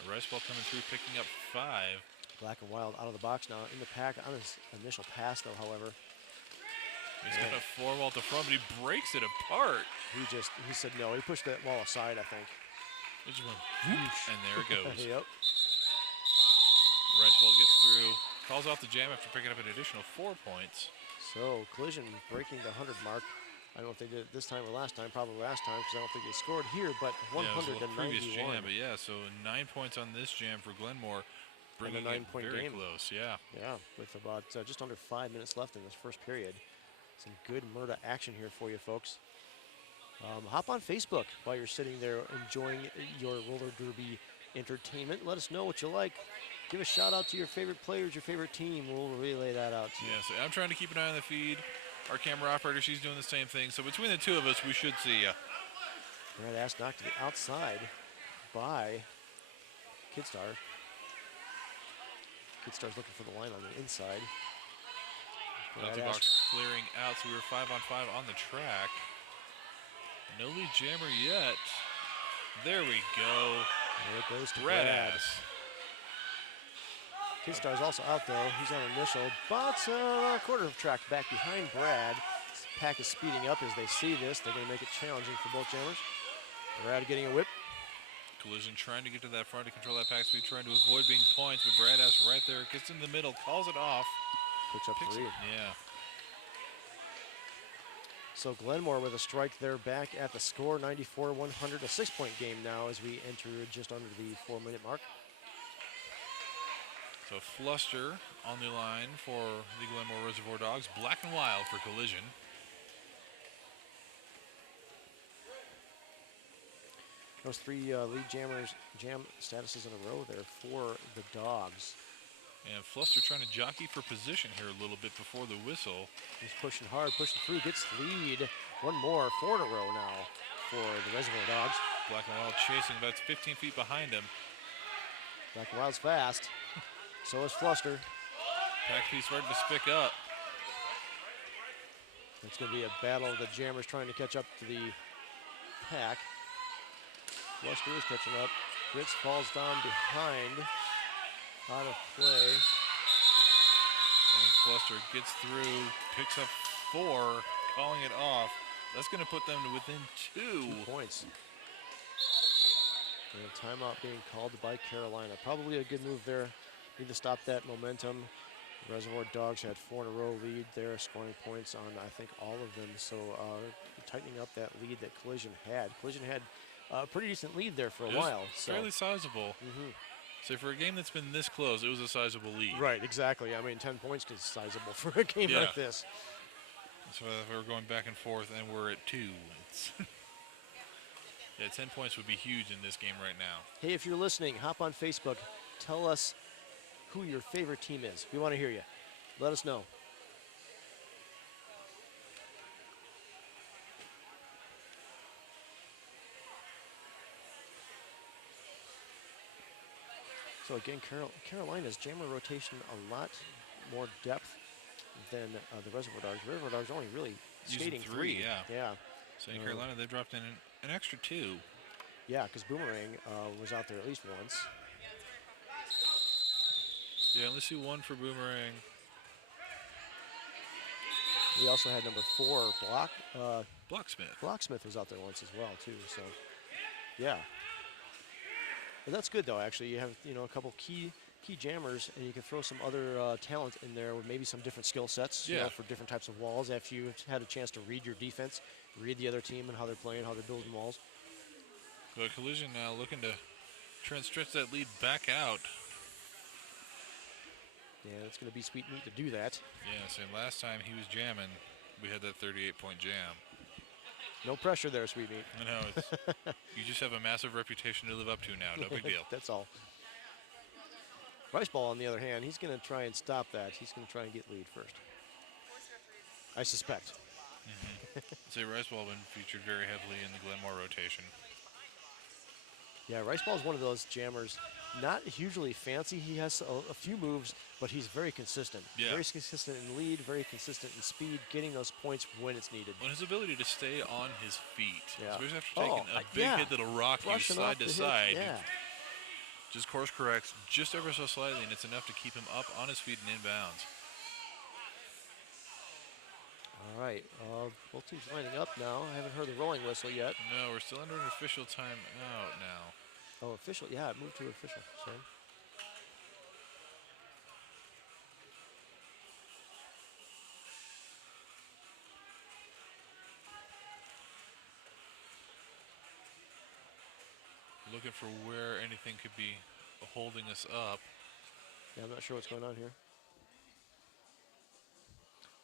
A rice ball coming through, picking up 5. Black and Wild out of the box now in the pack on his initial pass, though, however. He's got a 4 wall to front, but he breaks it apart. He said no. He pushed that wall aside, I think. It just went whoosh, and there it goes. Yep. Rice ball gets through, calls off the jam after picking up an additional 4 points. So Collision breaking the 100 mark. I don't know if they did it this time or last time. Probably last time because I don't think they scored here. But Yeah, it was the previous 191. jam, but yeah, so 9 points on this jam for Glenmore, bringing it 9-point very game. close. Yeah. Yeah, with about just under 5 minutes left in this first period. Some good Murda action here for you folks. Hop on Facebook while you're sitting there enjoying your roller derby entertainment. Let us know what you like. Give a shout out to your favorite players, your favorite team. We'll relay that out to you. Yeah, so I'm trying to keep an eye on the feed. Our camera operator, she's doing the same thing. So between the two of us, we should see ya. Brad Ash knocked to the outside by Kidstar. Kidstar's looking for the line on the inside. Penalty box clearing out, so we were 5-on-5 on the track. No lead jammer yet. There we go. There it goes to Brad Brad. Ass. Kidstar's also out though. He's on initial, but a quarter of track back behind Brad. This pack is speeding up as they see this. They're going to make it challenging for both jammers. Brad getting a whip. Collision trying to get to that front to control that pack speed, trying to avoid being points, but Brad Ass right there, gets in the middle, calls it off. Picks up Picks 3. it, yeah. So Glenmore with a strike there back at the score, 94-100, a 6-point game now as we enter just under the 4-minute mark. So Fluster on the line for the Glenmore Reservoir Dogs. Black and Wild for Collision. Those 3 lead jam statuses in a row there for the Dogs. And Fluster trying to jockey for position here a little bit before the whistle. He's pushing hard, pushing through, gets lead. One more, 4 in a row now for the Reservoir Dogs. Black and Wild chasing, about 15 feet behind him. Black and Wild's fast. So is Fluster. Pack piece starting to spick up. It's going to be a battle of the jammers trying to catch up to the pack. Fluster is catching up. Fritz falls down behind. Out of play. And Fluster gets through, picks up 4, calling it off. That's going to put them to within 2. 2 points. And a timeout being called by Carolina. Probably a good move there. Need to stop that momentum. The Reservoir Dogs had 4 in a row lead there, scoring points on, I think, all of them. So tightening up that lead that Collision had. Collision had a pretty decent lead there for a while. So. Fairly sizable. So for a game that's been this close, it was a sizable lead. Right, exactly. I mean, 10 points is sizable for a game like this. So we're going back and forth, and we're at 2. Yeah, 10 points would be huge in this game right now. Hey, if you're listening, hop on Facebook. Tell us who your favorite team is. We want to hear you. Let us know. So again, Carolina's jammer rotation a lot more depth than the Reservoir Dogs. Reservoir Dogs only really skating 3. Yeah. So in Carolina, they dropped in an extra 2. Yeah, because Boomerang was out there at least once. Yeah, let's see 1 for Boomerang. We also had number 4, Blocksmith. Blocksmith was out there once as well too. So, yeah. But that's good though. Actually, you have a couple key jammers, and you can throw some other talent in there with maybe some different skill sets. Yeah. For different types of walls. After you've had a chance to read your defense, read the other team and how they're playing, how they're building walls. But Collision now looking to try and stretch that lead back out. Yeah, it's going to be sweet meat to do that. Yeah, so last time he was jamming, we had that 38-point jam. No pressure there, sweet meat. I know. You just have a massive reputation to live up to now. No big deal. That's all. Rice Ball, on the other hand, he's going to try and stop that. He's going to try and get lead first. I suspect. Say Rice Ball been featured very heavily in the Glenmore rotation. Yeah, Rice Ball is one of those jammers Not hugely fancy. He has a few moves, but he's very consistent. Yeah. Very consistent in lead, very consistent in speed, getting those points when it's needed. Well, his ability to stay on his feet, Yeah. especially after taking a big yeah. hit that'll rock you Brushing off side to the hit, side, Yeah. just course corrects just ever so slightly, and it's enough to keep him up on his feet and inbounds. All right. Both teams lining up now. I haven't heard the rolling whistle yet. No, we're still under an official timeout now. Oh, official. Yeah, it moved to official. Sorry. Looking for where anything could be holding us up. Yeah, I'm not sure what's going on here.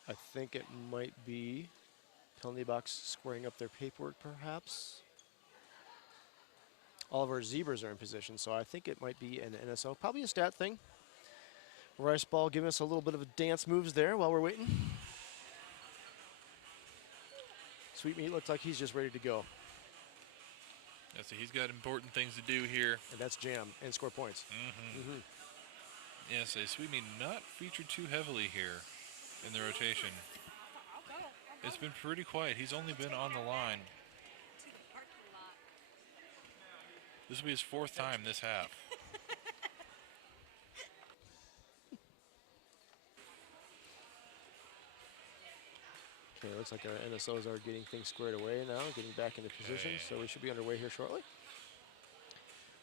I think it might be penalty box squaring up their paperwork, perhaps. All of our zebras are in position, so I think it might be an NSO. Probably a stat thing. Rice Ball giving us a little bit of a dance moves there while we're waiting. Sweet Meat looks like he's just ready to go. Yeah, so he's got important things to do here. And that's jam and score points. Yeah, so Sweet Meat not featured too heavily here in the rotation. It's been pretty quiet. He's only been on the line. This will be his 4th time this half. Okay, looks like our NSOs are getting things squared away now, getting back into position, Okay. so we should be underway here shortly.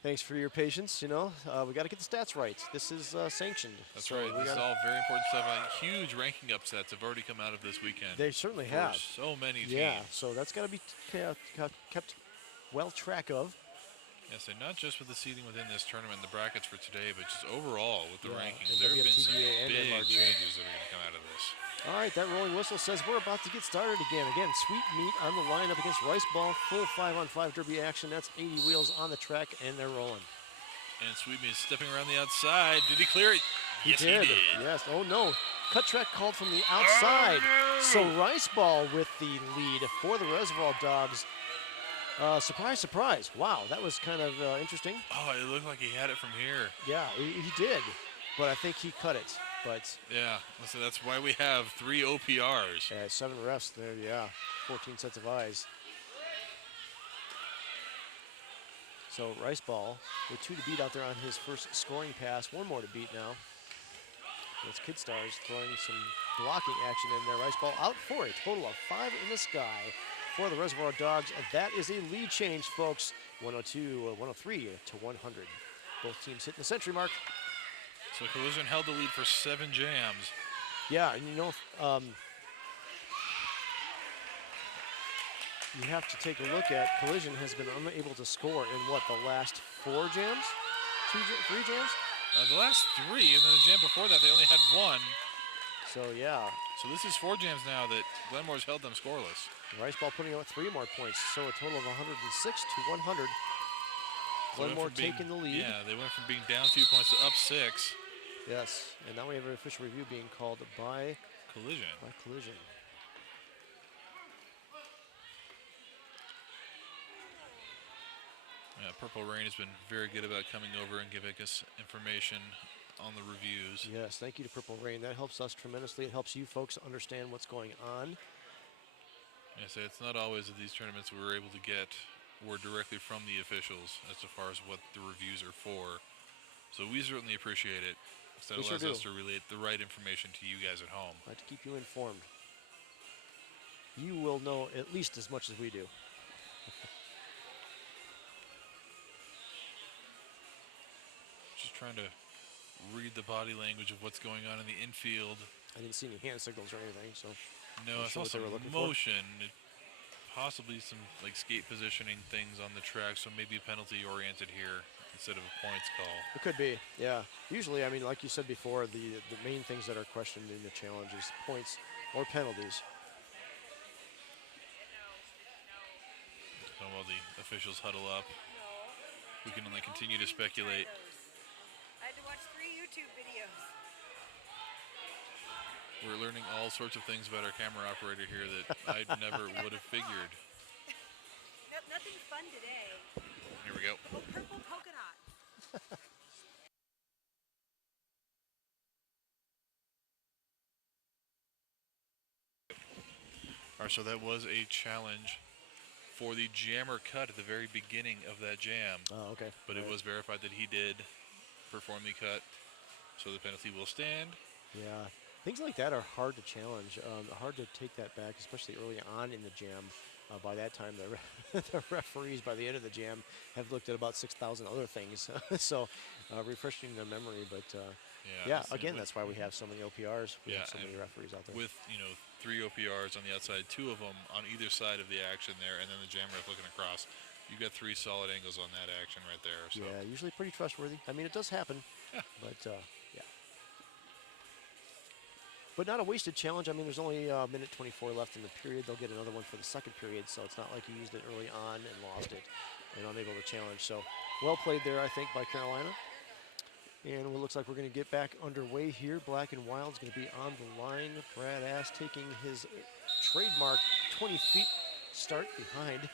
Thanks for your patience. You know, we got to get the stats right. This is sanctioned. That's so right. we This is gotta- all very important stuff. Huge ranking upsets have already come out of this weekend. They certainly for have. so many teams. Yeah, so that's got to be kept well track of. Yeah, so not just with the seeding within this tournament and the brackets for today, but just overall with the Yeah, rankings. and There have been some WFTDA and big MRGA. changes that are going to come out of this. All right, that rolling whistle says we're about to get started again. Again, Sweet Meat on the line up against Rice Ball. Full 5-on-5 derby action. That's 80 wheels on the track, and they're rolling. And Sweet Meat is stepping around the outside. Did he clear it? Yes, He did. Yes. Oh, no. Cut track called from the outside. So Rice Ball with the lead for the Reservoir Dogs. Surprise, surprise. Wow, that was kind of interesting. Oh, it looked like he had it from here. Yeah, he did. But I think he cut it. But Yeah, so that's why we have 3 OPRs. 7 refs there, yeah. 14 sets of eyes. So Rice Ball with 2 to beat out there on his first scoring pass. 1 more to beat now. It's Kid Stars throwing some blocking action in there. Rice Ball out for a total of 5 in the sky for the Reservoir Dogs. And that is a lead change, folks. 103 to 100. Both teams hitting the century mark. So Collision held the lead for 7 jams. Yeah, and you know, you have to take a look at Collision has been unable to score in what, the last 4 jams? 3 jams? The last 3, and then the jam before that, they only had 1. So yeah, So this is 4 jams now that Glenmore's held them scoreless. Rice Ball putting out 3 more points, so a total of 106 to 100. They went Glenmore from being- taking the lead. Yeah, they went from being down 2 points to up 6. Yes, and now we have an official review being called by Collision. Collision. Yeah, Purple Rain has been very good about coming over and giving us information on the reviews. Yes, thank you to Purple Rain. That helps us tremendously. It helps you folks understand what's going on. Yeah, so it's not always at these tournaments we're able to get word directly from the officials as far as what the reviews are for. So we certainly appreciate it. So We that sure allows us do. to relate the right information to you guys at home. I'd like to keep you informed. You will know at least as much as we do. Just trying to read the body language of what's going on in the infield. I didn't see any hand signals or anything, so No, Not I sure saw what they some were looking for. motion, possibly some like skate positioning things on the track, so maybe penalty oriented here instead of a points call. it could be, yeah. Usually, I mean, like you said before, the main things that are questioned in the challenge is points or penalties. So while the officials huddle up, we can only continue to speculate. I had to watch 3 YouTube videos. We're learning all sorts of things about our camera operator here that I never would have figured. Nothing fun today. Here we go. Oh, purple polka dot. All right, so that was a challenge for the jammer cut at the very beginning of that jam. Oh, okay. But it was verified that he did perform the cut, so the penalty will stand. Yeah, things like that are hard to challenge, hard to take that back, especially early on in the jam. By that time, the referees, by the end of the jam, have looked at about 6,000 other things. So, refreshing their memory. But yeah, again, that's why we have so many OPRs. We have so many referees out there. With 3 OPRs on the outside, 2 of them on either side of the action there, and then the jam ref looking across. You've got 3 solid angles on that action right there. So. Yeah, usually pretty trustworthy. I mean, it does happen, but yeah. But not a wasted challenge. I mean, there's only a minute 24 left in the period. They'll get another one for the second period, so it's not like you used it early on and lost it and unable to challenge. So well played there, I think, by Carolina. And it looks like we're going to get back underway here. Black and Wild's going to be on the line. Brad Ass taking his trademark 20 feet start behind.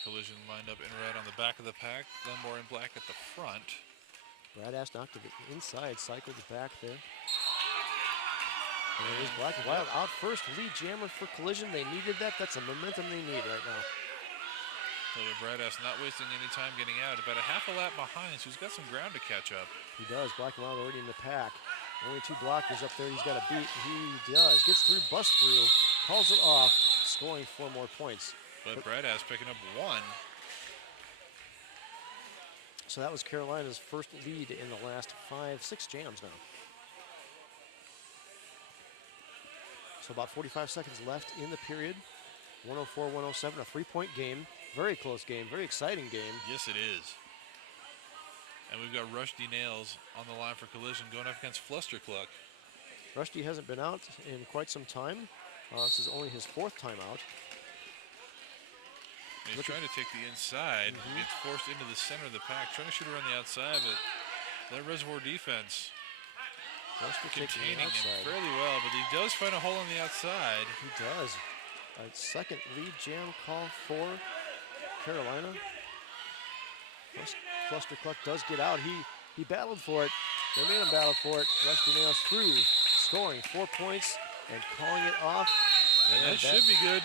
Collision lined up in red on the back of the pack. Glenmore in black at the front. Brad Ass knocked it inside, cycled back there. And it is Black and Wild out first. Lead jammer for Collision. They needed that. That's the momentum they need right now. So Brad Ass not wasting any time getting out. About a half a lap behind, so he's got some ground to catch up. He does. Black and Wild already in the pack. Only 2 blockers up there. He's got a beat. He does. Gets through, busts through, calls it off, scoring 4 more points. But Brad Ass picking up 1. So that was Carolina's first lead in the last 5-6 jams now. So about 45 seconds left in the period. 104-107, a 3-point game. Very close game, very exciting game. Yes, it is. And we've got Rushdie Nails on the line for Collision going up against Flustercluck. Rushdie hasn't been out in quite some time. This is only his 4th time out. He's trying to take the inside, gets forced into the center of the pack, trying to shoot around the outside, but that Reservoir defense containing him fairly well, but he does find a hole on the outside. He does. A second lead jam call for Carolina. Flustercluck does get out. He battled for it. They made him battle for it. Rushdie Nails through, scoring 4 points and calling it off. And that should be good.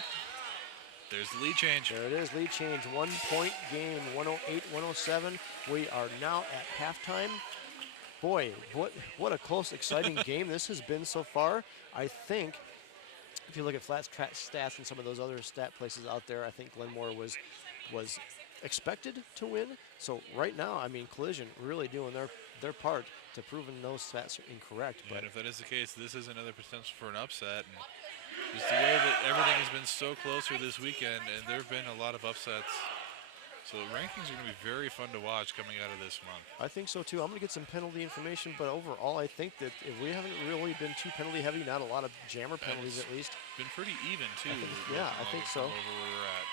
There's the lead change. There it is, lead change. 1-point game, 108-107. We are now at halftime. Boy, what a close, exciting game this has been so far. I think, if you look at flat stats and some of those other stat places out there, I think Glenmore was expected to win. So right now, I mean, Collision really doing their part to proving those stats are incorrect. But if that is the case, this is another potential for an upset. And just the way that everything has been so close here this weekend, and there have been a lot of upsets. So the rankings are going to be very fun to watch coming out of this month. I think so too. I'm going to get some penalty information, but overall, I think that if we haven't really been too penalty heavy, not a lot of jammer penalties at least. Been pretty even too. I think so. Over where we're at.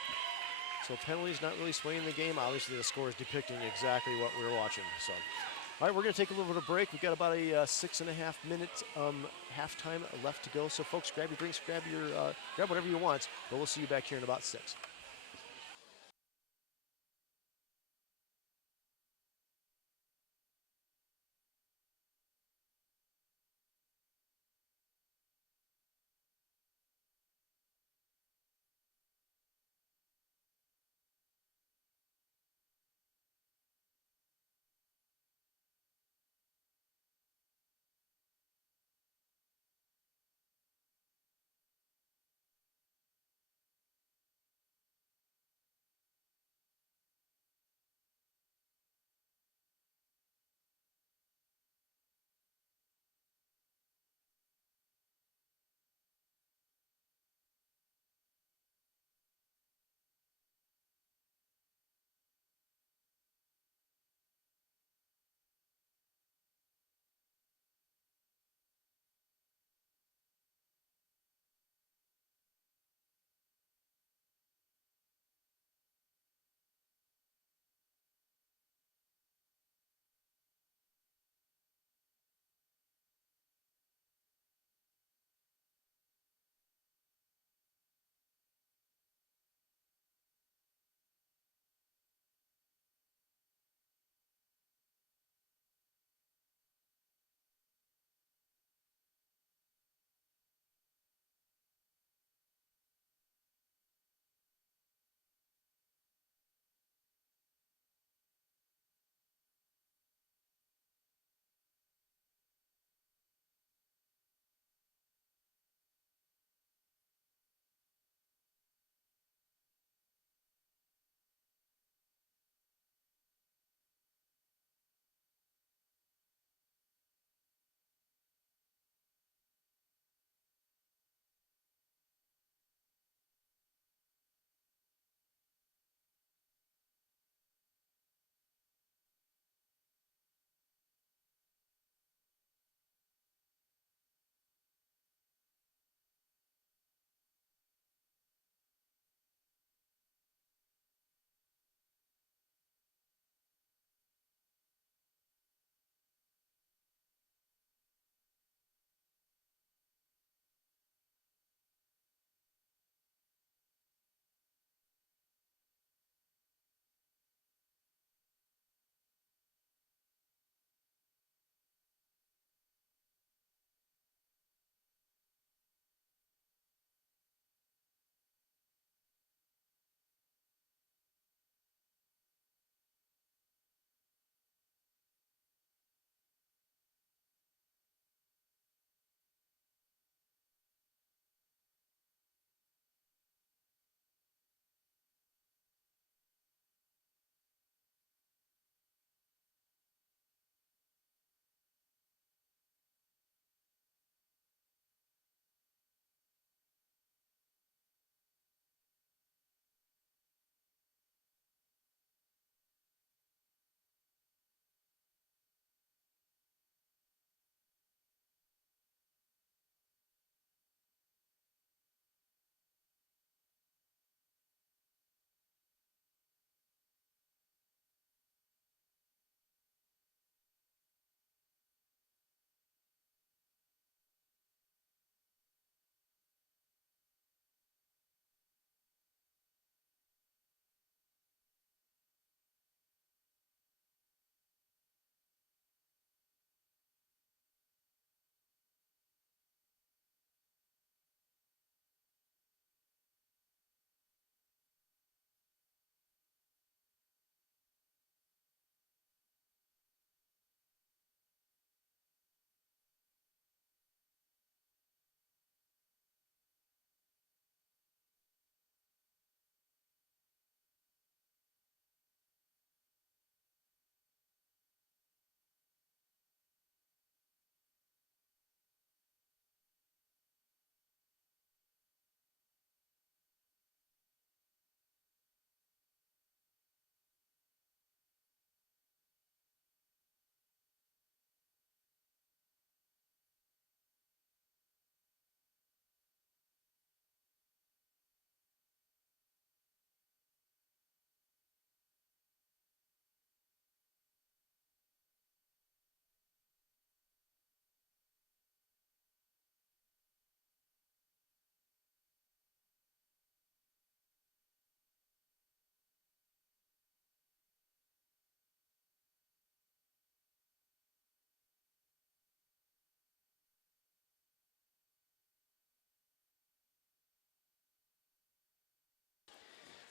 So penalties not really swaying the game. Obviously, the score is depicting exactly what we were watching. So, all right, we're going to take a little bit of a break. We've got about a 6.5 minute halftime left to go. So, folks, grab your drinks, grab whatever you want. But we'll see you back here in about 6.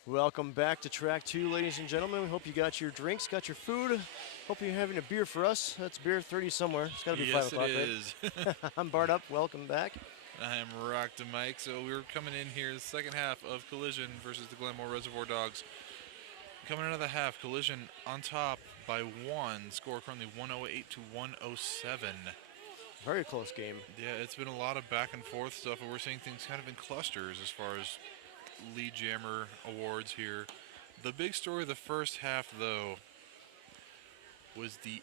Welcome back to track 2, ladies and gentlemen. We hope you got your drinks, got your food. Hope you're having a beer for us. That's beer 30 somewhere. It's got to be 5 o'clock, Yes, it is. right? I'm Bart Up. Welcome back. I'm Rock to Mike. So we're coming in here the second half of Collision versus the Glenmore Reservoir Dogs. Coming out of the half, Collision on top by 1. Score currently 108 to 107. Very close game. Yeah, it's been a lot of back and forth stuff, and we're seeing things kind of in clusters as far as lead jammer awards here. The big story of the first half, though, was the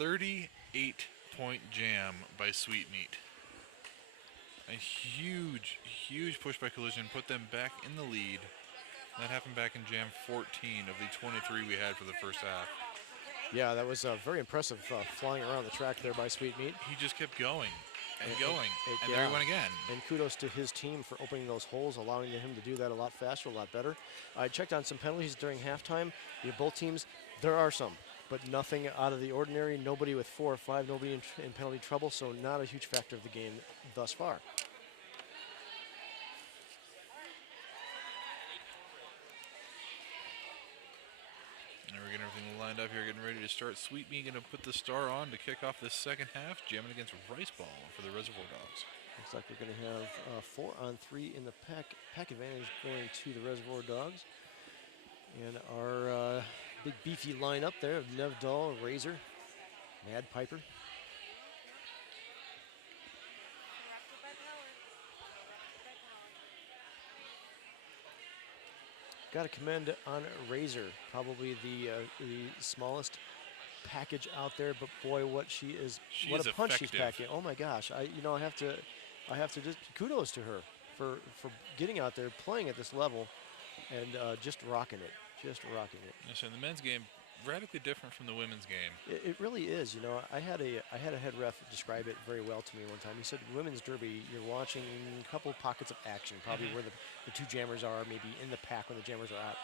38-point jam by Sweetmeat. A huge, huge push by Collision put them back in the lead. That happened back in jam 14 of the 23 we had for the first half. Yeah, that was very impressive flying around the track there by Sweetmeat. He just kept going and going, and yeah. there he went again. And kudos to his team for opening those holes, allowing him to do that a lot faster, a lot better. I checked on some penalties during halftime. Both teams, there are some, but nothing out of the ordinary. Nobody with 4 or 5, nobody in penalty trouble, so not a huge factor of the game thus far. And we're getting everything lined up here, getting ready to start. Sweetmeat going to put the star on to kick off the second half, jamming against Rice Ball for the Reservoir Dogs. Looks like we're going to have 4-on-3 in the pack advantage going to the Reservoir Dogs. And our big beefy lineup there of Nev Dahl, Razor, Mad Piper. Got to commend on Razor, probably the smallest package out there, but boy, what she is! What a punch she's packing! Oh my gosh! I have to just kudos to her for getting out there, playing at this level, and just rocking it, Yes, in the men's game, radically different from the women's game. It really is. I had a head ref describe it very well to me one time. He said, women's derby, you're watching a couple pockets of action, probably where the 2 jammers are, maybe in the pack when the jammers are out.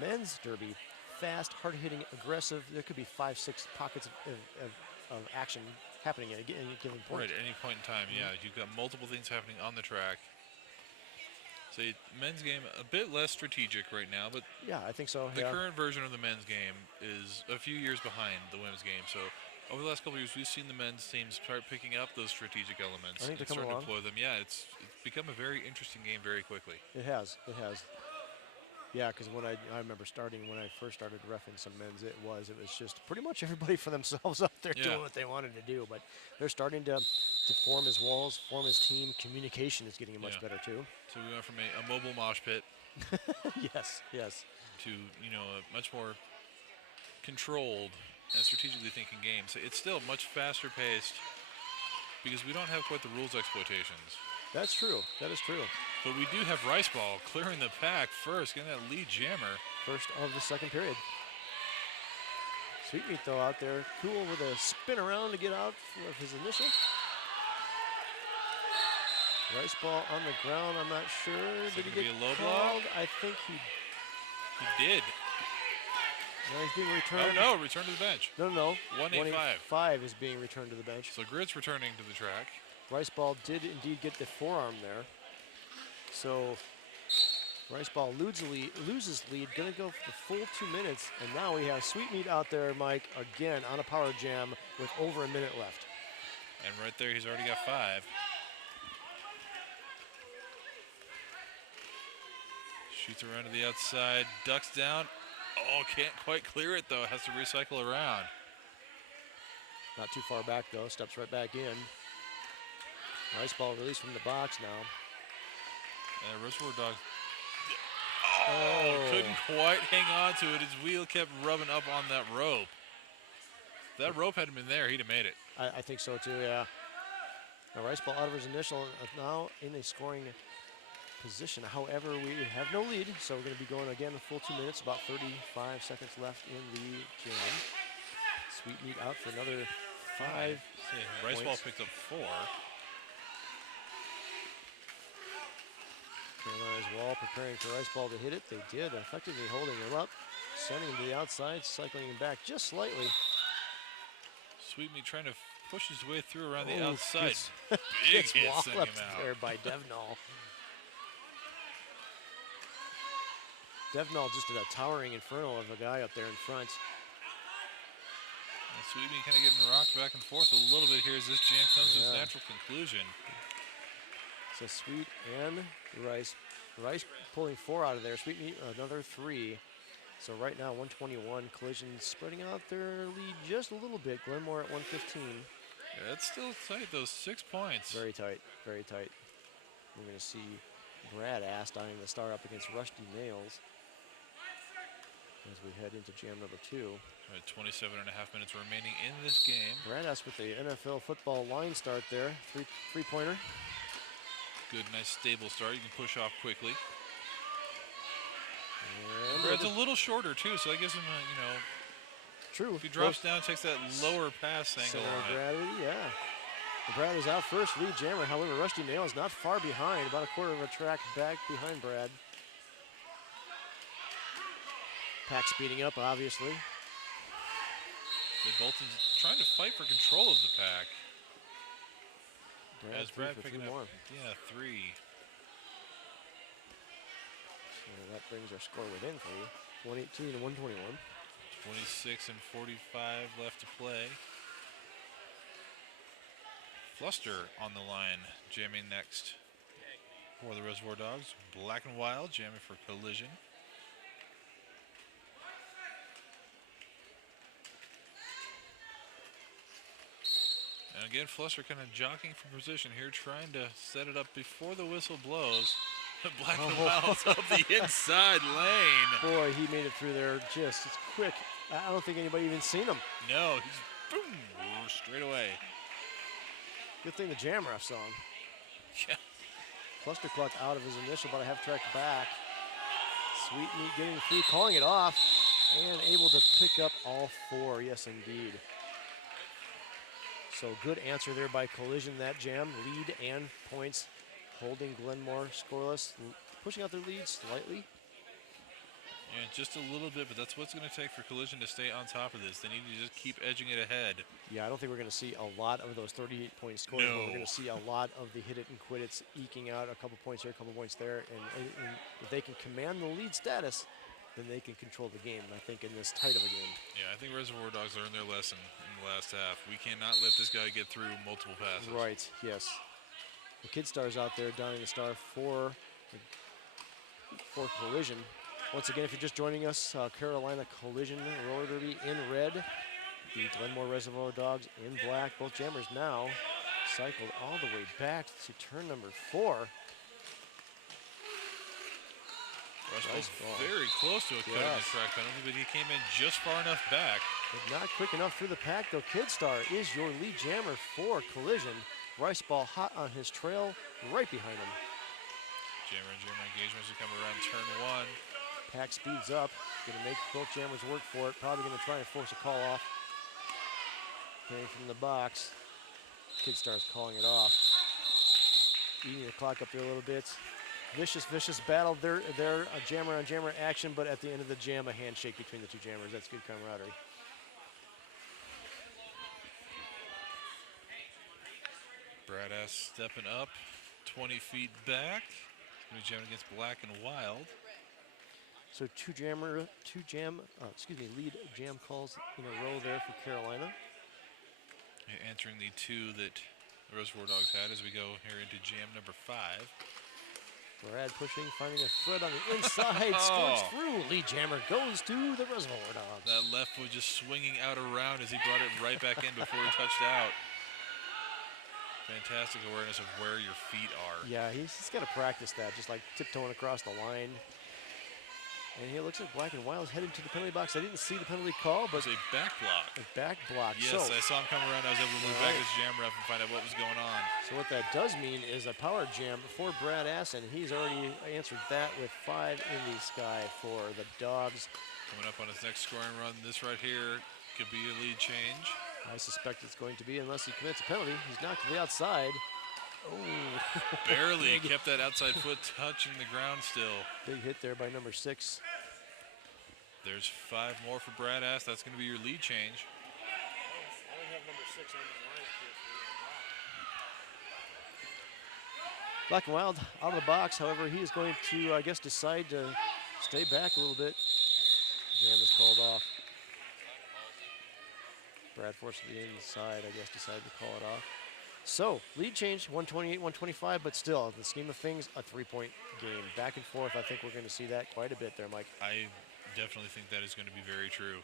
Men's derby, fast, hard-hitting, aggressive. There could be 5, 6 pockets of action happening at a given point. Right, at any point in time, yeah. You've got multiple things happening on the track. So men's game a bit less strategic right now, but yeah, I think so. The current version of the men's game is a few years behind the women's game. So over the last couple of years, we've seen the men's teams start picking up those strategic elements and starting to deploy them. Yeah, it's become a very interesting game very quickly. It has. Yeah, because when I remember when I first started reffing some men's, it was just pretty much everybody for themselves up there doing what they wanted to do. But they're starting to form as walls, form as team. Communication is getting much better too. So we went from a mobile mosh pit. yes. To a much more controlled and strategically thinking game. So it's still much faster paced because we don't have quite the rules exploitations. That's true. That is true. But we do have Rice Ball clearing the pack first, getting that lead jammer. First of the second period. Sweetmeat, though, out there, cool with a spin around to get out of his initial. Rice Ball on the ground, I'm not sure. Did he get a low called? block? I think he did. Now he's being returned. Oh, no, return to the bench. No. 185 is being returned to the bench. So Grit's returning to the track. Rice Ball did indeed get the forearm there. So Rice Ball loses lead, gonna go for the full 2 minutes, and now we have Sweetmeat out there, Mike, again on a power jam with over a minute left. And right there, he's already got 5. Shoots around to the outside, ducks down. Oh, can't quite clear it though, has to recycle around. Not too far back though, steps right back in. Rice Ball released from the box now. And Reservoir Dogs couldn't quite hang on to it. His wheel kept rubbing up on that rope. If that rope hadn't been there, he'd have made it. I think so too, yeah. Now Rice Ball out of his initial, now in a scoring position. However, we have no lead, so we're going to be going again the full 2 minutes, about 35 seconds left in the jam. Sweetmeat out for another 5. Rice Ball picked up 4. Carolina's Wall preparing for Rice Ball to hit it. They did, effectively holding him up, sending him to the outside, cycling him back just slightly. Sweetmeat trying to push his way through around the outside. Big hit wall sending up him out. there by Devnall. Devnall just a towering inferno of a guy up there in front. And Sweetmeat kind of getting rocked back and forth a little bit here as this jam comes to its natural conclusion. So Sweet and Rice. Rice pulling 4 out of there. Sweetmeat another 3. So right now 121. Collision spreading out their lead just a little bit. Glenmore at 115. Yeah, it's still tight, those 6 points. Very tight, very tight. We're going to see Brad Ass eyeing the star up against Rusty Nails as we head into jam number 2. Right, 27 and a half minutes remaining in this game. Brad Ass with the NFL football line start there. Three-pointer. Good, nice, stable start. You can push off quickly. And Brad's a little shorter, too, so that gives him a, true. if he drops down, takes that lower pass angle Center of on it. gravity, yeah. Brad is out first, lead jammer. However, Rusty Nail is not far behind, about a quarter of a track back behind Brad. Pack speeding up, obviously. They both trying to fight for control of the pack. As Brad for picking 3 up, more. 3. So that brings our score within for you. 118 and 121. 26 and 45 left to play. Fluster on the line, jamming next for the Reservoir Dogs. Black and Wild jamming for Collision. And again, Fluster kind of jockeying for position here, trying to set it up before the whistle blows. Black and Wild's up the inside lane. Boy, he made it through there just, it's quick. I don't think anybody even seen him. No, he's boom, straight away. Good thing the jam ref saw him. Yeah. Fluster clock out of his initial, about a half track back. Sweetmeat getting free, calling it off, and able to pick up all 4. Yes, indeed. So good answer there by Collision, that jam. Lead and points, holding Glenmore scoreless, pushing out their lead slightly. Yeah, just a little bit, but that's what's going to take for Collision to stay on top of this. They need to just keep edging it ahead. Yeah, I don't think we're going to see a lot of those 38-point scores. No. But we're going to see a lot of the hit it and quit it's eking out a couple points here, a couple points there. And if they can command the lead status, then they can control the game, I think, in this tight of a game. Yeah, I think Reservoir Dogs learned their lesson in the last half. We cannot let this guy get through multiple passes. Right, yes. The Kid Star's out there donning the star for Collision. Once again, if you're just joining us, Carolina Collision roller derby in red. The Glenmore Reservoir Dogs in black. Both jammers now cycled all the way back to turn number 4. Russell's ball. very close to a cut in the track penalty, but he came in just far enough back. But not quick enough through the pack, though. Kid Star is your lead jammer for Collision. Rice ball hot on his trail, right behind him. Jammer and jammer engagement as we come around turn 1. Pack speeds up, gonna make both jammers work for it. Probably gonna try and force a call off. Coming from the box. Kid Star's calling it off. Eating the clock up there a little bit. Vicious battle. They're a jammer on jammer action, but at the end of the jam, a handshake between the 2 jammers. That's good camaraderie. Brad Ass stepping up, 20 feet back. He's jamming against Black and Wild. So lead jam calls in a row there for Carolina. Yeah, answering the 2 that the Reservoir Dogs had as we go here into jam number 5. Brad pushing, finding a thread on the inside, skirts through. Lead jammer goes to the Reservoir Dogs. That left foot just swinging out around as he brought it right back in before he touched out. Fantastic awareness of where your feet are. Yeah, he's got to practice that, just like tiptoeing across the line. And he looks like Black and Wild's headed to the penalty box. I didn't see the penalty call, but It's a back block. a back block. Yes, I saw him come around. I was able to move back to his jam ref and find out what was going on. So what that does mean is a power jam for Brad Assen. He's already answered that with 5 in the sky for the Dogs. Coming up on his next scoring run, this right here could be a lead change. I suspect it's going to be unless he commits a penalty. He's knocked to the outside. Oh, Barely kept that outside foot touching the ground still. big hit there by number 6. There's 5 more for Brad Ass. That's going to be your lead change. I don't have number 6 on the lineup here for Black and Wild out of the box. However, he is going to, I guess, decide to Stay back a little bit. Jam is called off. Brad forced to the inside, I guess, decided to call it off. So, lead change, 128-125, but still, in the scheme of things, a 3-point game. Back and forth, I think we're going to see that quite a bit there, Mike. I definitely think that is going to be very true.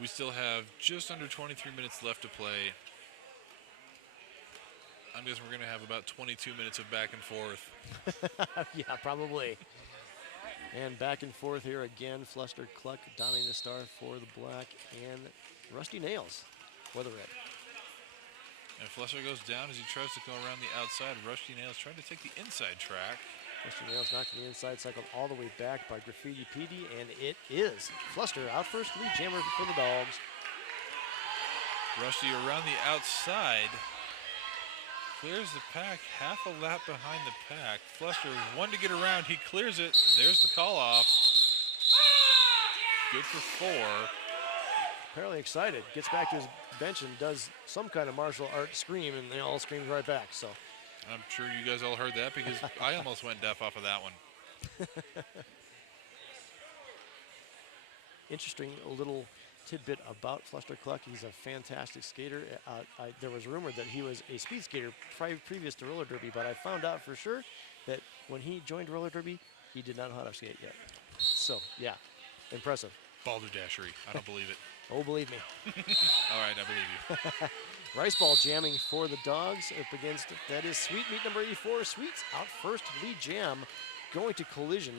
We still have just under 23 minutes left to play. I'm guessing we're going to have about 22 minutes of back and forth. Yeah, probably. And back and forth here again. Fluster Cluck donning the star for the black, and Rusty Nails for the red. And Fluster goes down as he tries to go around the outside. Rusty Nails trying to take the inside track. Rusty Nails knocked to the inside, cycled all the way back by Graffiti PD, and it is Fluster out first, lead jammer for the Dogs. Rusty around the outside. Clears the pack, half a lap behind the pack. Fluster, one to get around, he clears it. There's the call off. Good for 4. Apparently excited, gets back to his bench and does some kind of martial art scream, and they all scream right back. So I'm sure you guys all heard that because I almost went deaf off of that one. interesting little tidbit about Fluster Cluck. He's a fantastic skater. There was rumor that he was a speed skater previous to roller derby, but I found out for sure that when he joined roller derby, he did not know how to skate yet. So, yeah, impressive. Balderdashery. I don't believe it. Oh, believe me. All right, I believe you. Rice ball jamming for the Dogs up against, that is Sweet Meat number 84. Sweet's out first, lead jam going to collision.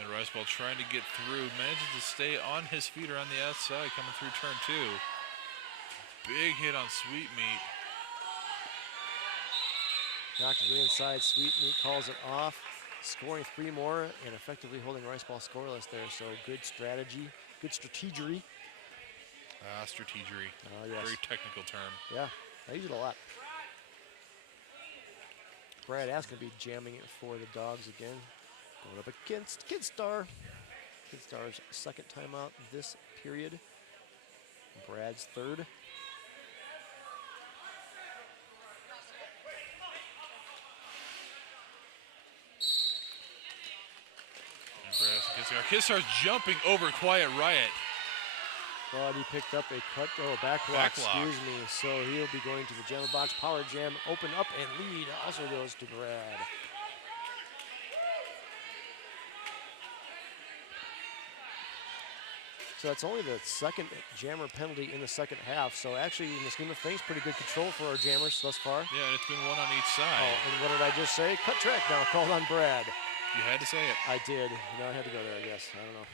And Riceball trying to get through, manages to stay on his feet around the outside coming through turn 2. Big hit on Sweet Meat. Knocked to the inside, Sweet Meat calls it off, scoring 3 more and effectively holding Riceball scoreless there. So good strategy, good strategery. Strategery. Yes. Very technical term. Yeah, I use it a lot. Brad Ask going to be jamming it for the Dogs again. Going up against Kidstar. Kidstar's second timeout this period. Brad's third. And Brad Ask and Kidstar. Kidstar's jumping over Quiet Riot. But he picked up a back block, excuse me. So he'll be going to the jammer box. Power jam, open up and lead also goes to Brad. So that's only the second jammer penalty in the second half. So actually, in the scheme of things, pretty good control for our jammers thus far. Yeah, and it's been one on each side. Oh, and what did I just say? Cut track now, called on Brad. You had to say it. I did. No, I had to go there, I guess. I don't know.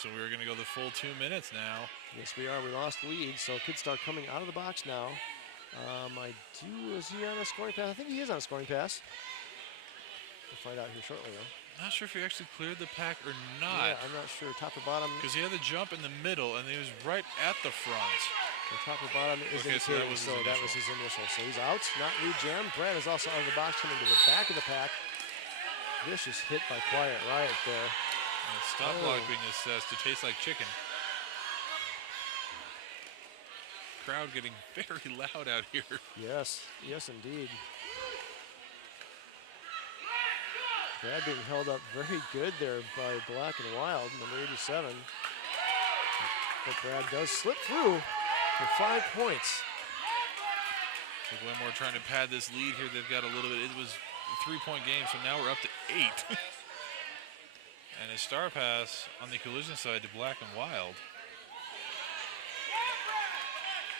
So we're going to go the full 2 minutes now. Yes, we are. We lost lead. So Kidstar coming out of the box now. Is he on a scoring pass? I think he is on a scoring pass. We'll find out here shortly, though. Not sure if he actually cleared the pack or not. Yeah, I'm not sure. Top or bottom. Because he had the jump in the middle, and he was right at the front. The top or bottom is Okay, so indicating, that was his initial. So he's out, not lead jam. Brad is also out of the box, coming to the back of the pack. Vicious hit by Quiet Riot there. And stop block being assessed to taste like chicken. Crowd getting very loud out here. Yes, yes indeed. Brad being held up very good there by Black and Wild, number 87. But Brad does slip through for 5 points. So Glenmore trying to pad this lead here. They've got a little bit. It was a 3-point game, so now we're up to 8. And a star pass on the collision side to Black and Wild.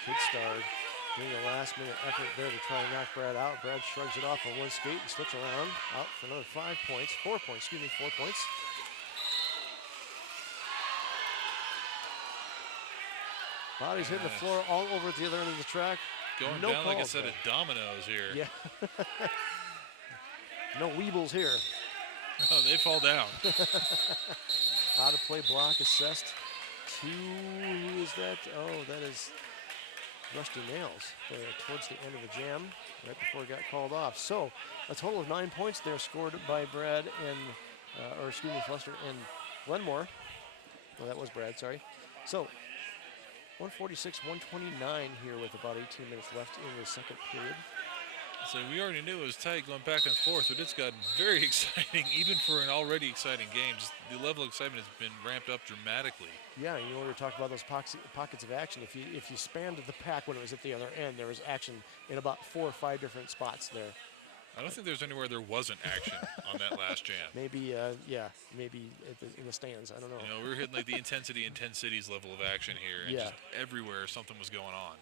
Kidstar doing a last-minute effort there to try and knock Brad out. Brad shrugs it off on one skate and slips around, out for another 5 points. 4 points, 4 points. Body's hitting the floor all over at the other end of the track. Going no down like a set though. of dominoes here. Yeah. No weebles here. Oh, they fall down. Out of play block assessed to, who is that? Oh, that is Rusty Nails there towards the end of the jam, right before it got called off. So a total of 9 points there scored by Brad and, Fluster and Glenmore. Well, that was Brad, sorry. So 146, 129 here with about 18 minutes left in the second period. So we already knew it was tight going back and forth, but it's gotten very exciting, even for an already exciting game. Just the level of excitement has been ramped up dramatically. Yeah, you know, we were talking about those pockets of action. If you spanned the pack when it was at the other end, there was action in about 4 or 5 different spots there. I don't think there's anywhere there wasn't action on that last jam. Maybe, maybe in the stands. I don't know. You know, we were hitting like the intensity in 10 cities level of action here, and Yeah. just everywhere something was going on.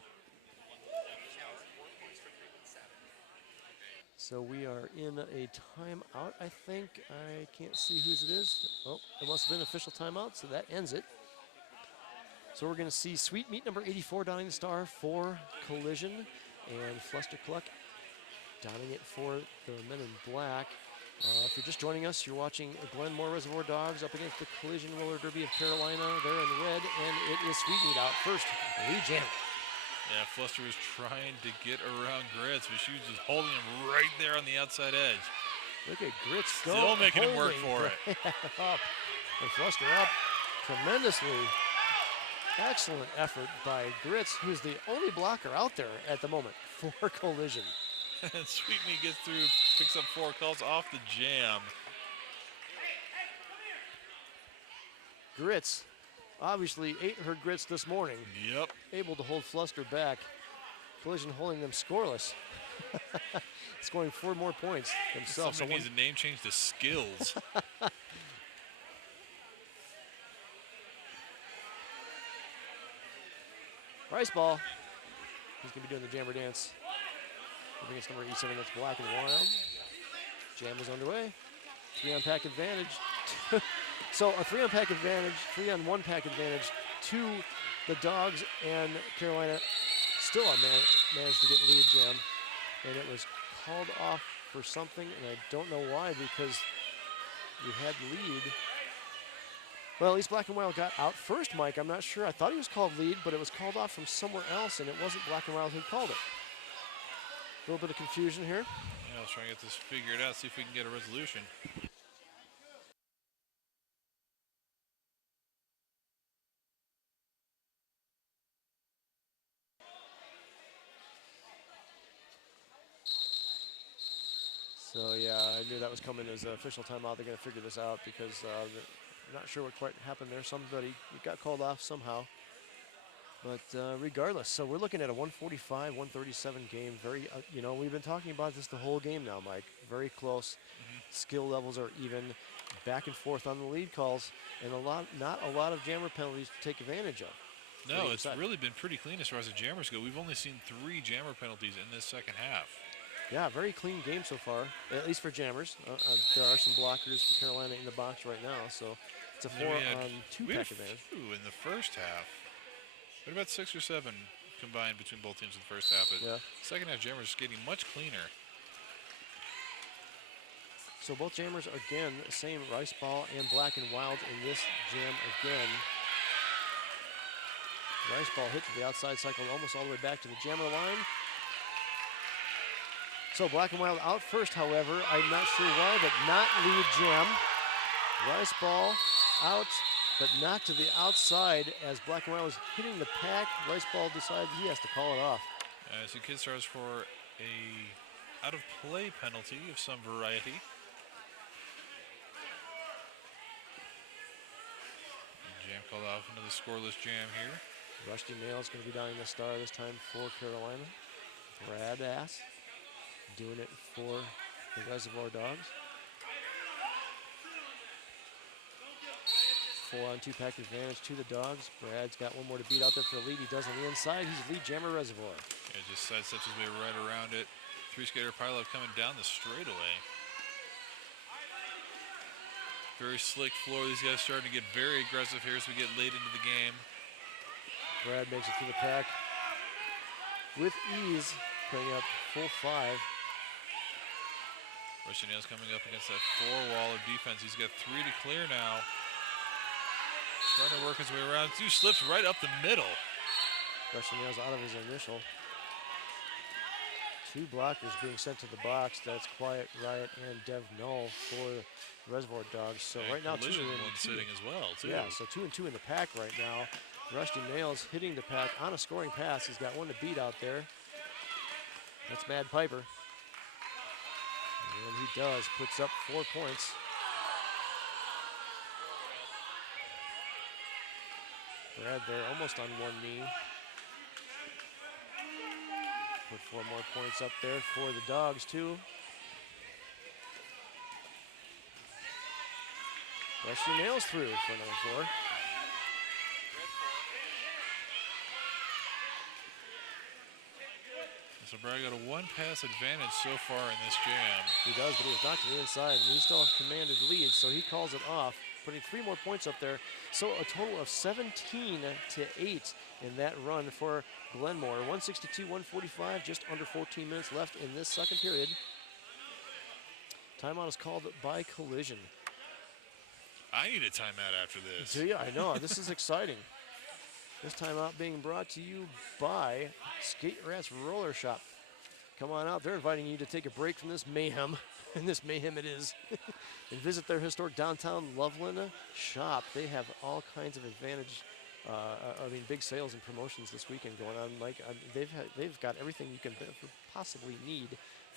So we are in a timeout, I think. I can't see whose it is. Oh, it must have been official timeout, so that ends it. So we're going to see Sweet Meat number 84 donning the star for Collision, and Fluster Cluck donning it for the men in black. If you're just joining us, you're watching Glenmore Reservoir Dogs up against the Collision Roller Derby of Carolina. They're in red, and it is Sweet Meat out first. Lead jam. Yeah, Fluster was trying to get around Grits, but she was just holding him right there on the outside edge. Look at Grits Still making him work for it. Up. And Fluster up tremendously. Excellent effort by Grits, who's the only blocker out there at the moment for Collision. And Sweet Meat gets through, picks up 4 calls off the jam. Grits obviously ate her grits this morning. Yep. Able to hold Fluster back. Collision holding them scoreless. Scoring 4 more points themselves. Somebody needs a name change to Skills. Rice ball. He's going to be doing the jammer dance. I think it's number 87, that's Black and Wild. Jam is underway. 3-on-pack advantage. So a 3-on-pack advantage, 3-on-1 pack advantage to the Dogs, and Carolina still managed to get lead jam. And it was called off for something, and I don't know why, because we had lead. Well, at least Black and Wild got out first, Mike. I'm not sure. I thought he was called lead, but it was called off from somewhere else, and it wasn't Black and Wild who called it. A little bit of confusion here. Yeah, let's try and get this figured out, see if we can get a resolution. So, yeah, I knew that was coming as an official timeout. They're going to figure this out because I'm not sure what quite happened there. Somebody got called off somehow. But regardless, so we're looking at a 145, 137 game. Very, you know, we've been talking about this the whole game now, Mike. Very close. Skill levels are even. Back and forth on the lead calls, and not a lot of jammer penalties to take advantage of. No, it's really been pretty clean as far as the jammers go. We've only seen 3 jammer penalties in this second half. Yeah, very clean game so far, at least for jammers. There are some blockers for Carolina in the box right now, so it's a 4-on-2 pack advantage. In the first half. What about 6 or 7 combined between both teams in the first half? But yeah. Second half jammers getting much cleaner. So both jammers, again, same Rice Ball and Black and Wild in this jam again. Rice Ball hit to the outside cycle almost all the way back to the jammer line. So Black and Wild out first, however. I'm not sure why, but not lead jam. Rice Ball out, but not to the outside as Black and Wild was hitting the pack. Rice Ball decides he has to call it off. So Kid Stars for a out-of-play penalty of some variety. Jam called off another scoreless jam here. Rusty Nail's going to be donning the star this time for Carolina. Brad Ass doing it for the Reservoir Dogs. 4-on-2 pack advantage to the Dogs. Brad's got one more to beat out there for the lead. He does on the inside. He's lead jammer Reservoir. Yeah, just sidesteps his way right around it. 3-skater pileup coming down the straightaway. Very slick floor. These guys starting to get very aggressive here as we get late into the game. Brad makes it through the pack with ease, putting up full 5. Rusty Nails coming up against that 4-wall of defense. He's got 3 to clear now. Trying to work his way around. 2 slips right up the middle. Rusty Nails out of his initial. 2 blockers being sent to the box. That's Quiet Riot and Dev Null for the Reservoir Dogs. So and right now 2 Collision and one 2. sitting as well, too. Yeah, so 2 and 2 in the pack right now. Rusty Nails hitting the pack on a scoring pass. He's got one to beat out there. That's Mad Piper. And he does, puts up 4 points. Brad there almost on one knee. Put 4 more points up there for the Dogs too. Wesley nails through for number 4. So Brad got a 1-pass advantage so far in this jam. He does, but he was knocked to the inside, and he still commanded lead, so he calls it off, putting 3 more points up there. So a total of 17-8 in that run for Glenmore. 162-145, just under 14 minutes left in this second period. Timeout is called by Collision. I need a timeout after this. Do you? I know, this is exciting. This timeout being brought to you by Skate Rats Roller Shop. Come on out, they're inviting you to take a break from this mayhem, and this mayhem it is, and visit their historic downtown Loveland shop. They have all kinds of advantage, big sales and promotions this weekend going on. Mike, they've got everything you can possibly need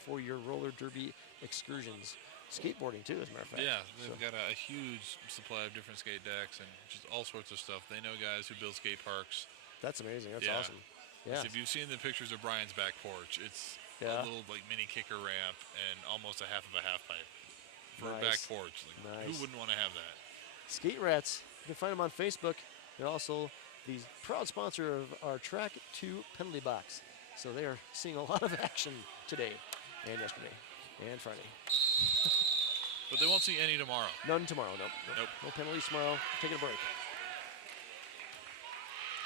for your roller derby excursions. Skateboarding too, as a matter of fact. Yeah, they've got a huge supply of different skate decks and just all sorts of stuff. They know guys who build skate parks. That's amazing. That's Yeah. awesome. Yeah. So if you've seen the pictures of Brian's back porch, it's Yeah. a little like mini kicker ramp and almost a half of a half pipe for a back Nice. porch. Like, Nice. who wouldn't want to have that? Skate Rats. You can find them on Facebook. They're also the proud sponsor of our Track 2 penalty box. So they are seeing a lot of action today and yesterday and Friday. But they won't see any tomorrow. None tomorrow, nope. Nope. No penalties tomorrow. Taking a break.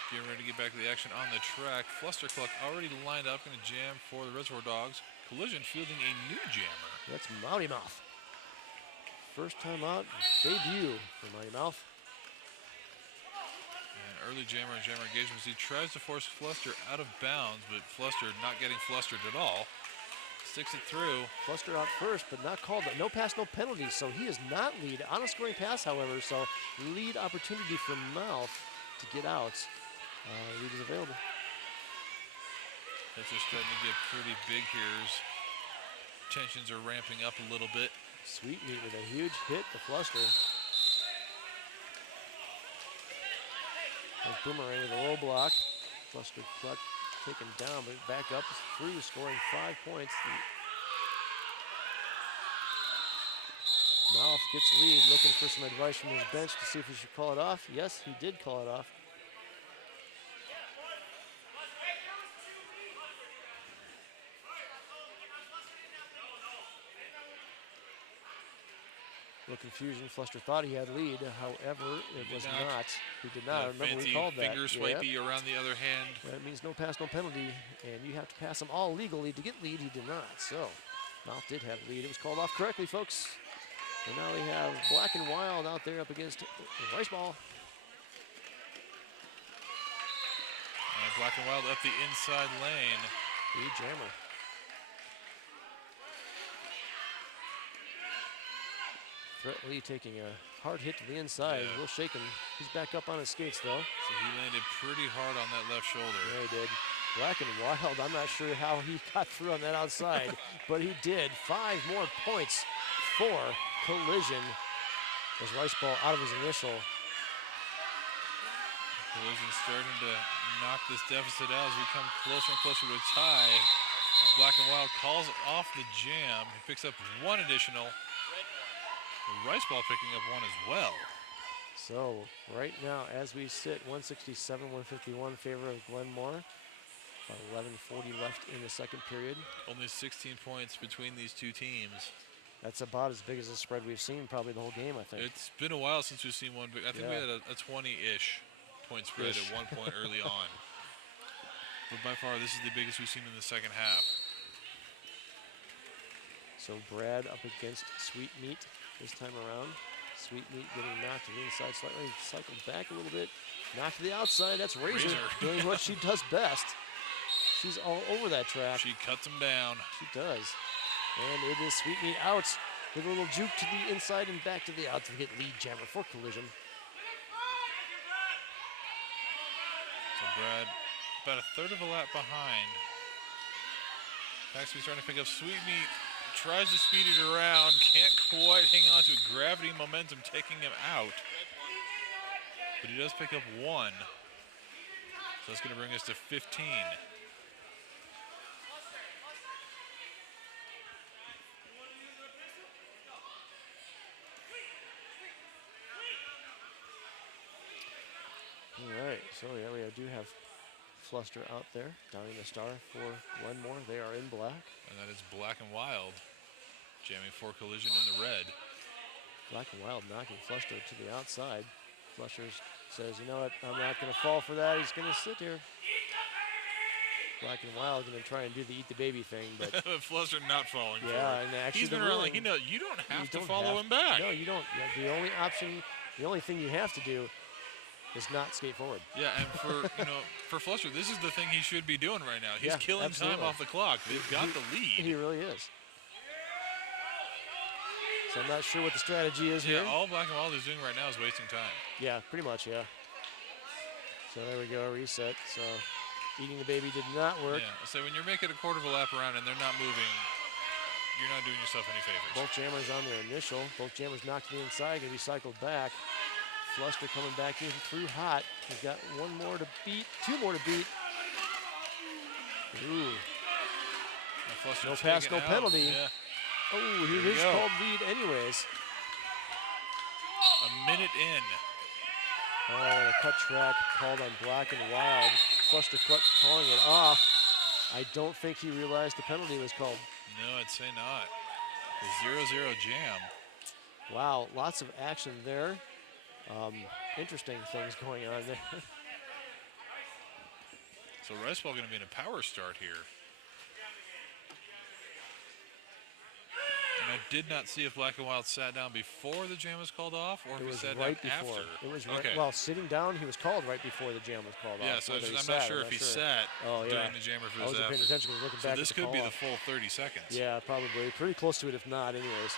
Getting ready to get back to the action on the track. Fluster Cluck already lined up, going to jam for the Reservoir Dogs. Collision fielding a new jammer. That's Mouty Mouth. First time out, debut for Mighty Mouth. And early jammer engagements. He tries to force Fluster out of bounds, but Fluster not getting flustered at all. Sticks it through. Fluster out first, but not called. No pass, no penalty, so he is not lead. On a scoring pass, however, so lead opportunity for Mouth to get out. Lead is available. That's just starting to get pretty big here. Tensions are ramping up a little bit. Sweet Meat with a huge hit to Fluster. There's Boomerang with a low block. Fluster Cluck taken down, but back up through, scoring 5 points. Mouth gets lead, looking for some advice from his bench to see if he should call it off. Yes, he did call it off. Little confusion. Fluster thought he had lead, however, it was not. He did not. I remember we called that. Finger swipey around the other hand. That means no pass, no penalty, and you have to pass them all legally to get lead. He did not. So, Mouth did have lead. It was called off correctly, folks. And now we have Black and Wild out there up against Rice Ball. And Black and Wild up the inside lane. Lead jammer. Threat Lee taking a hard hit to the inside. Yeah. A little shaken. He's back up on his skates, though. So he landed pretty hard on that left shoulder. Yeah, he did. Black and Wild, I'm not sure how he got through on that outside, but he did. 5 more points for Collision as Rice Ball out of his initial. Collision starting to knock this deficit out as we come closer and closer to a tie. Black and Wild calls off the jam. He picks up 1 additional. The Rice Ball picking up 1 as well. So right now, as we sit, 167-151 favor of Glenmore. 11:40 left in the second period. Only 16 points between these two teams. That's about as big as the spread we've seen probably the whole game, I think. It's been a while since we've seen one big. I think we Yeah. had a 20-ish point spread Ish. at one point early on. But by far, this is the biggest we've seen in the second half. So Brad up against Sweet Meat this time around. Sweet Meat getting knocked to the inside slightly, cycled back a little bit. Knocked to the outside, that's Razor, doing what she does best. She's all over that track. She cuts him down. She does. And it is Sweet Meat out with a little juke to the inside and back to the out to get lead jammer for Collision. So Brad, about a third of a lap behind. Paxby's starting to pick up. Sweet Meat tries to speed it around, can't quite hang on to it. Gravity momentum taking him out. But he does pick up 1. So that's going to bring us to 15. All right, so yeah, we do have Fluster out there, downing the star for Glenmore. They are in black. And that is Black and Wild, jamming for collision in the red. Black and Wild knocking Fluster to the outside. Fluster says, you know what, I'm not going to fall for that. He's going to sit here. Black and Wild going to try and do the eat the baby thing, but Fluster not falling for yeah, it. and actually He's been around like, you don't have to follow him back. No, you don't. Yeah, the only option, the only thing you have to do is not skate forward. Yeah, and for for Fluster, this is the thing he should be doing right now. He's Yeah, killing absolutely. time off the clock. They've got the lead. He really is. So I'm not sure what the strategy is Yeah, here. all Black and Wild is doing right now is wasting time. Yeah, pretty much, yeah. So there we go, reset. So eating the baby did not work. Yeah, so when you're making a quarter of a lap around and they're not moving, you're not doing yourself any favors. Both jammers on their initial. Both jammers knocked to the inside, going to be cycled back. Fluster coming back in through hot. He's got 1 more to beat, 2 more to beat. Ooh. No pass, no penalty. Yeah. Oh, he is called lead anyways. A minute in. Oh, and a cut track called on Black and Wild. Fluster calling it off. I don't think he realized the penalty was called. No, I'd say not. The 0-0 jam. Wow, lots of action there. Interesting things going on there. So Rice Ball going to be in a power start here. And I did not see if Black and Wild sat down before the jam was called off or if he sat right down before. after. It was right. Okay. Well, sitting down, he was called right before the jam was called Yeah, off. so Whether he I'm sat, not sure if he sat during the jammer I for wasn't paying after. attention. 'Cause looking So back this at the could be call the off. full 30 seconds. Yeah, probably. Pretty close to it, if not, anyways.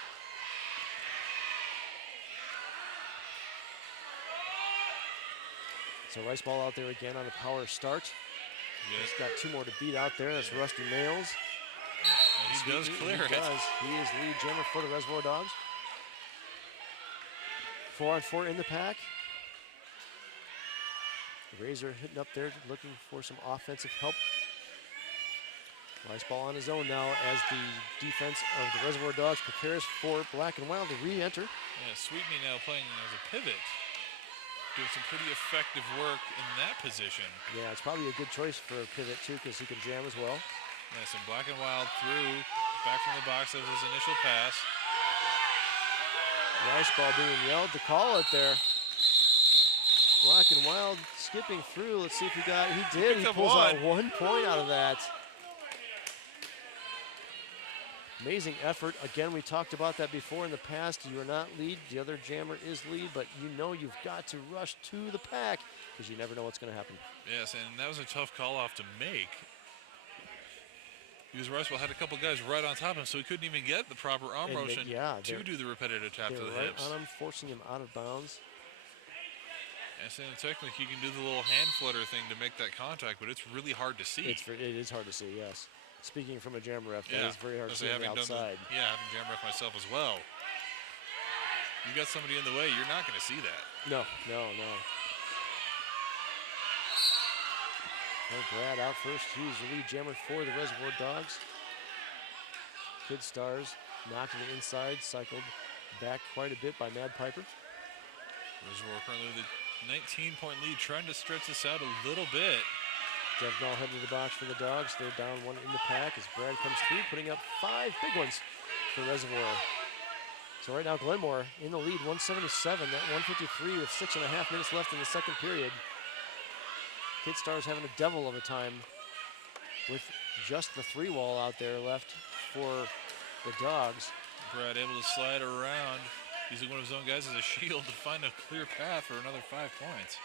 So Rice Ball out there again on a power start. Yes. He's got 2 more to beat out there. That's Rusty Nails. And he does clear it. He does. He is lead jammer for the Reservoir Dogs. 4 on 4 in the pack. Razor hitting up there, looking for some offensive help. Rice Ball on his own now as the defense of the Reservoir Dogs prepares for Black and Wild to re-enter. Yeah, Sweetney now playing as a pivot. Doing some pretty effective work in that position. Yeah, it's probably a good choice for a pivot too, because he can jam as well. Yeah, some Black and Wild through, back from the box as his initial pass. Rice Ball being yelled to call it there. Black and Wild skipping through. Let's see if he did. He pulls out 1 point out of that. Amazing effort. Again, we talked about that before in the past. You are not lead. The other jammer is lead, but you know you've got to rush to the pack because you never know what's going to happen. Yes, and that was a tough call off to make. Because Ricewell had a couple guys right on top of him, so he couldn't even get the proper arm motion to do the repetitive tap to the right hips. on him, forcing him out of bounds. And so technically, you can do the little hand flutter thing to make that contact, but it's really hard to see. It is hard to see, yes. Speaking from a jammer ref, Yeah, that is very hard to see on the outside. Having jam ref myself as well. You got somebody in the way, you're not going to see that. No. Oh, Brad out first. He's the lead jammer for the Reservoir Dogs. Kid Stars knocked to the inside, cycled back quite a bit by Mad Piper. Reservoir currently with a 19-point lead, trying to stretch this out a little bit. Devnall headed to the box for the Dogs. They're down 1 in the pack as Brad comes through, putting up 5 big ones for Reservoir. So right now, Glenmore in the lead, 177, that 153 with 6.5 minutes left in the second period. Kid Stars having a devil of a time with just the 3-wall out there left for the Dogs. Brad able to slide around, using one of his own guys as a shield to find a clear path for another 5 points.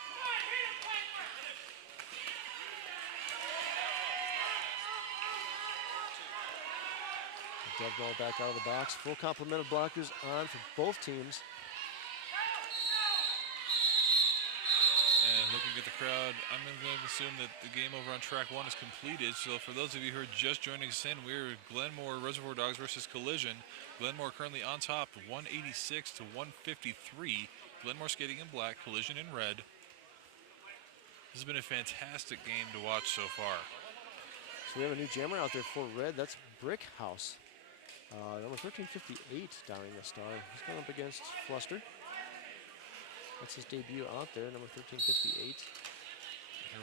Devnall back out of the box. Full complement of blockers on for both teams. And Looking at the crowd, I'm going to assume that the game over on track 1 is completed. So for those of you who are just joining us in, we're Glenmore Reservoir Dogs versus Collision. Glenmore currently on top, 186 to 153. Glenmore skating in black, Collision in red. This has been a fantastic game to watch so far. So we have a new jammer out there for red. That's Brick House. Number 1358 downing the star. He's going up against Fluster. That's his debut out there, number 1358. Here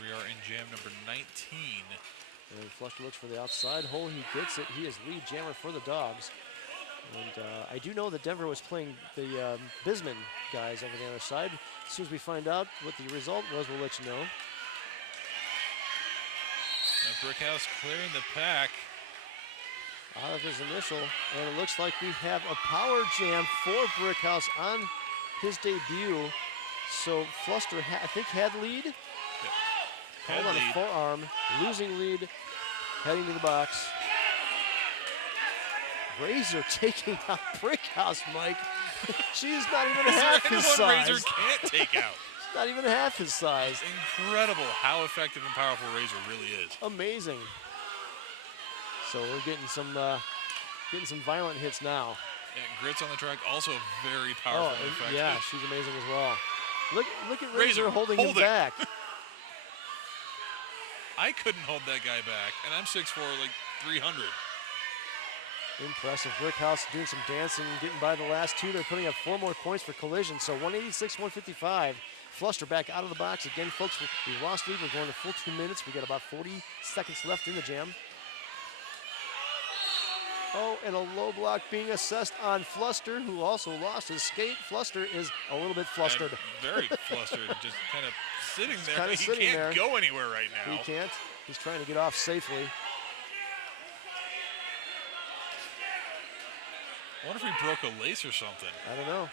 we are in jam number 19. And Fluster looks for the outside hole. He gets it. He is lead jammer for the Dogs. And I do know that Denver was playing the Bisman guys over the other side. As soon as we find out what the result was, we'll let you know. Now Brickhouse clearing the pack. Out of his initial, and it looks like we have a power jam for Brickhouse on his debut. So Fluster, I think, had lead. Yep. Held on a forearm, losing lead, heading to the box. Razor taking out Brickhouse, Mike. She's not even half his size. Razor can't take out. She's not even half his size. Incredible how effective and powerful Razor really is. Amazing. So we're getting some violent hits now. And Grits on the track, also very powerful and effective. Yeah, she's amazing as well. Look at Razor holding him back. I couldn't hold that guy back, and I'm 6'4", like 300. Impressive. Brickhouse doing some dancing, getting by the last two. They're putting up 4 more points for Collision. So 186, 155. Fluster back out of the box again, folks. We lost lead. We're going to full 2 minutes. We got about 40 seconds left in the jam. Oh, and a low block being assessed on Fluster, who also lost his skate. Fluster is a little bit flustered. And very flustered, just kind of sitting there. Kind of sitting can't go anywhere right now. He can't. He's trying to get off safely. I wonder if he broke a lace or something. I don't know.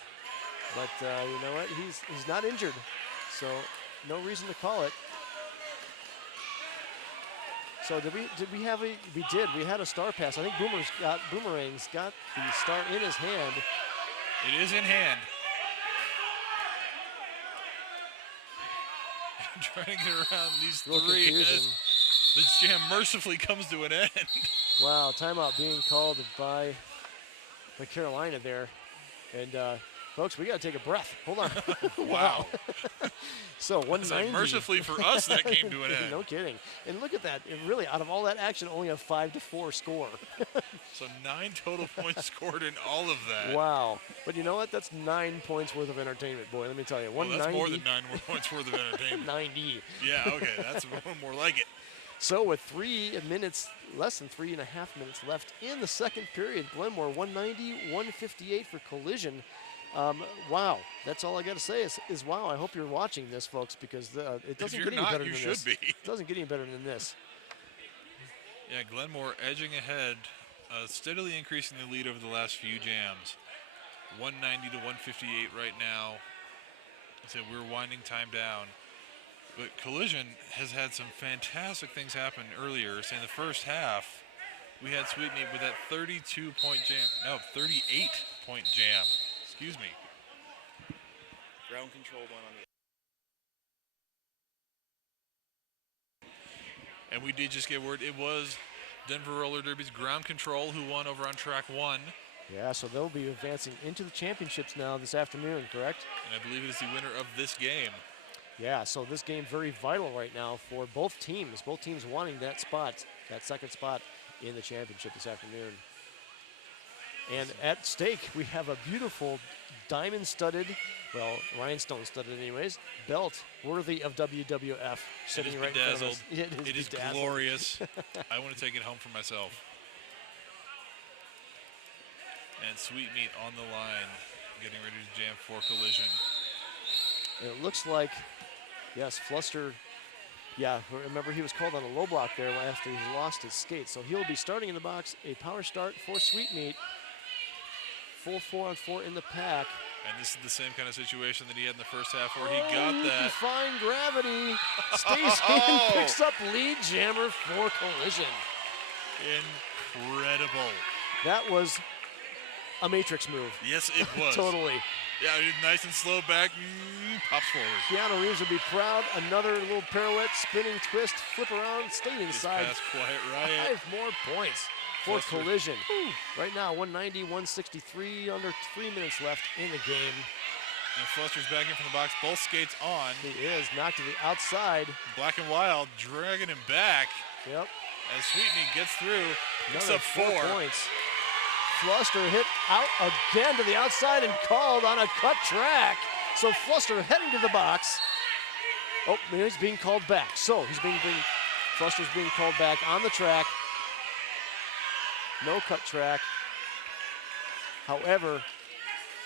But you know what? He's not injured, so no reason to call it. So we had a star pass. I think Boomerang's got the star in his hand. It is in hand. Trying to get around these three as the jam mercifully comes to an end. Wow, timeout being called by Carolina there. And folks, we got to take a breath. Hold on. Wow. So 190. Mercifully for us, that came to an end. No kidding. And look at that. It really, out of all that action, only a 5-4 score. So 9 total points scored in all of that. Wow. But you know what? That's 9 points worth of entertainment, boy. Let me tell you. Well, that's more than 9 points worth of entertainment. 90. Yeah, okay. That's more like it. So with 3 minutes, less than 3.5 minutes left in the second period, Glenmore 190, 158 for Collision. Wow, that's all I got to say is wow. I hope you're watching this, folks, because it doesn't get any better than this. Be. It doesn't get any better than this. Yeah, Glenmore edging ahead, steadily increasing the lead over the last few jams. 190 to 158 right now. So we're winding time down. But Collision has had some fantastic things happen earlier. Say in the first half, we had Sweetmeat with that 32-point jam. No, 38-point jam. Excuse me. Ground control one on the. And we did just get word it was Denver Roller Derby's Ground Control who won over on track 1. Yeah, so they'll be advancing into the championships now this afternoon, correct? And I believe it is the winner of this game. Yeah, so this game very vital right now for both teams. Both teams wanting that spot, that second spot in the championship this afternoon. And at stake, we have a beautiful diamond-studded, well, rhinestone-studded anyways, belt worthy of WWF sitting right in front of us. It is glorious. I want to take it home for myself. And Sweetmeat on the line, getting ready to jam for Collision. And it looks like, yes, Fluster, yeah, remember he was called on a low block there after he lost his skate. So he'll be starting in the box, a power start for Sweetmeat. Full 4-on-4 in the pack. And this is the same kind of situation that he had in the first half where he got that. Defying gravity. Stays in, picks up lead jammer for Collision. Incredible. That was a Matrix move. Yes, it was. Totally. Yeah, nice and slow back. Pops forward. Keanu Reeves will be proud. Another little pirouette, spinning twist, flip around, stay Gets inside. past Quiet Riot. 5 more points for Fluster. Collision. Right now, 190, 163, under 3 minutes left in the game. And Fluster's back in from the box. Both skates on. He is knocked to the outside. Black and Wild dragging him back Yep. as Sweetmeat gets through. Picks Another up 4. points. Fluster hit out again to the outside and called on a cut track. So Fluster heading to the box. Oh, he's being called back. So Fluster's being called back on the track. No cut track. However,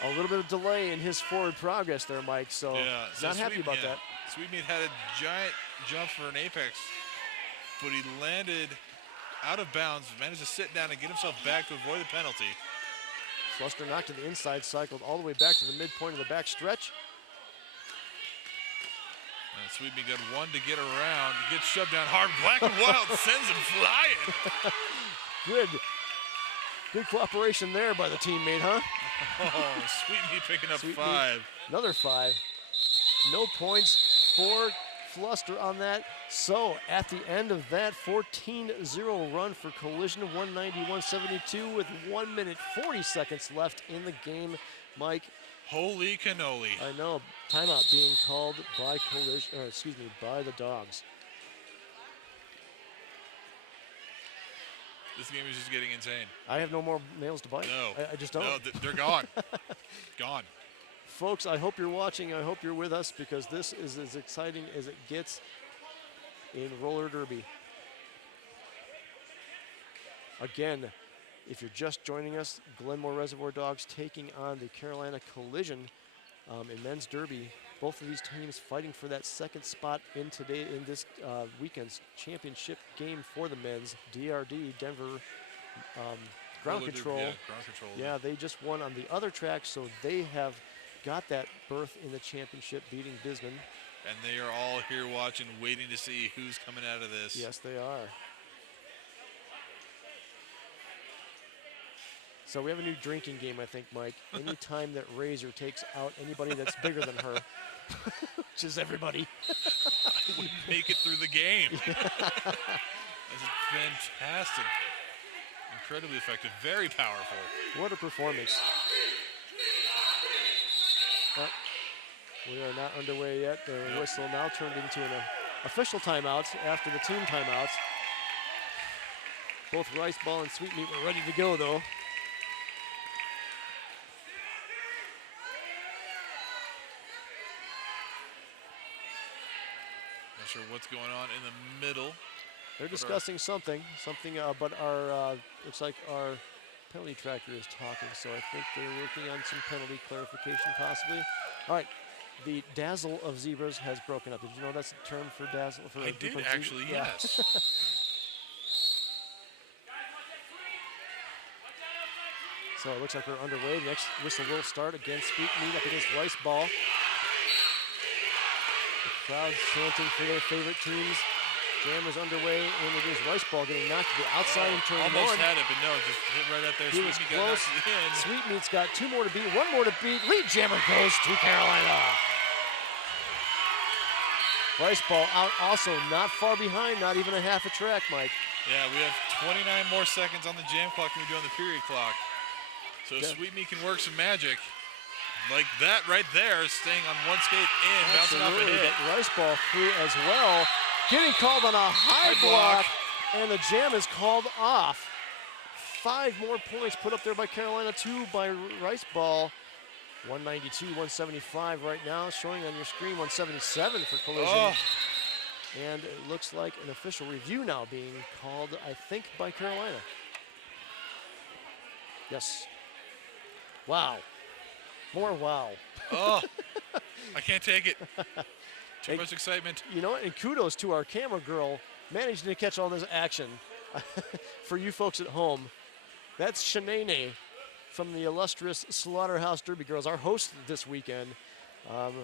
a little bit of delay in his forward progress there, Mike. So not happy about that. Sweetmeat had a giant jump for an apex, but he landed out of bounds, managed to sit down and get himself back to avoid the penalty. Fluster knocked to the inside, cycled all the way back to the midpoint of the back stretch. And Sweetmeat got 1 to get around. Gets shoved down hard. Black and Wild sends him flying. Good cooperation there by the teammate, huh? Oh, Sweetmeat picking up Sweetmeat. 5. Another 5. No points for Fluster on that. So at the end of that 14-0 run for Collision, 190-172 with 1 minute 40 seconds left in the game. Mike, Holy cannoli. I know, timeout being called by by the Dogs. This game is just getting insane. I have no more nails to bite. No. I just don't. No, they're gone. Gone. Folks, I hope you're watching. I hope you're with us because this is as exciting as it gets in roller derby. Again, if you're just joining us, Glenmore Reservoir Dogs taking on the Carolina Collision in men's derby. Both of these teams fighting for that second spot in this weekend's championship game for the men's. DRD, Denver Ground Control. Yeah, Ground Control. Yeah, they just won on the other track, so they have got that berth in the championship, beating Bisman. And they are all here watching, waiting to see who's coming out of this. Yes, they are. So we have a new drinking game, I think, Mike. Anytime that Razor takes out anybody that's bigger than her, which is everybody. I wouldn't make it through the game. That's fantastic. Incredibly effective, very powerful. What a performance. We are not underway yet. The whistle now turned into an official timeout after the team timeouts. Both Rice Ball and Sweetmeat were ready to go, though. Not sure what's going on in the middle. They're discussing something, but our looks like our penalty tracker is talking, so I think they're working on some penalty clarification possibly. All right, the dazzle of zebras has broken up. Did you know that's a term for dazzle? For I did actually, yeah. yes. So it looks like we're underway. The next whistle will start against Sweetmeat up against Rice Ball. The crowd chanting for their favorite teams. Jam is underway, and it is Rice Ball getting knocked to the outside in turn Almost 1. had it, but no, just hit right out there. He was Sweetmeat got close. knocked in. Sweetmeat's got 2 more to beat, 1 more to beat. Lead jammer goes to Carolina. Rice Ball out also not far behind, not even a half a track, Mike. Yeah, we have 29 more seconds on the jam clock than we do on the period clock. So Yeah. Sweetmeat can work some magic. Like that right there, staying on one skate in, bouncing off a Absolutely, hit. but Rice Ball through as well. Getting called on a high block, and the jam is called off. 5 more points put up there by Carolina, 2 by Rice Ball. 192, 175 right now, showing on your screen 177 for Collision. Oh. And it looks like an official review now being called, I think, by Carolina. Yes. Wow. More wow. Oh, I can't take it. Too much excitement. You know what? And kudos to our camera girl managing to catch all this action. For you folks at home, that's Shanae from the illustrious Slaughterhouse Derby Girls, our host this weekend,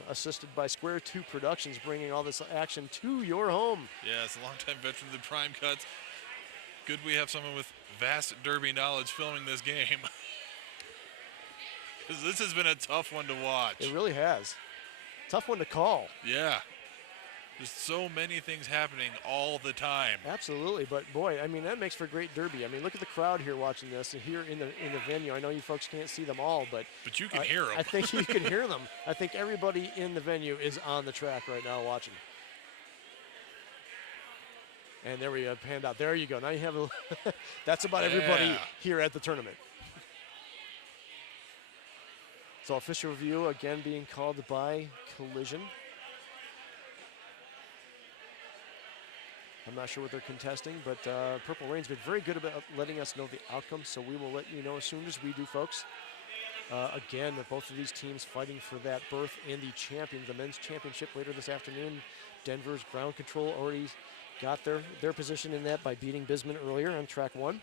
assisted by Square 2 Productions, bringing all this action to your home. Yeah, it's a longtime veteran of the Prime Cuts. Good we have someone with vast derby knowledge filming this game. 'Cause this has been a tough one to watch. It really has. Tough one to call. Yeah. There's so many things happening all the time. Absolutely, but boy, I mean that makes for great derby. I mean, look at the crowd here watching this, and here in the venue. I know you folks can't see them all, but you can hear them. I think you can hear them. I think everybody in the venue is on the track right now watching. And there we go, panned out. There you go. Now you have a. That's about everybody here at the tournament. So official review again being called by collision. I'm not sure what they're contesting, but Purple Rain's been very good about letting us know the outcome, so we will let you know as soon as we do, folks. Again, both of these teams fighting for that berth in the men's championship later this afternoon. Denver's ground control already got their position in that by beating Bisman earlier on track 1.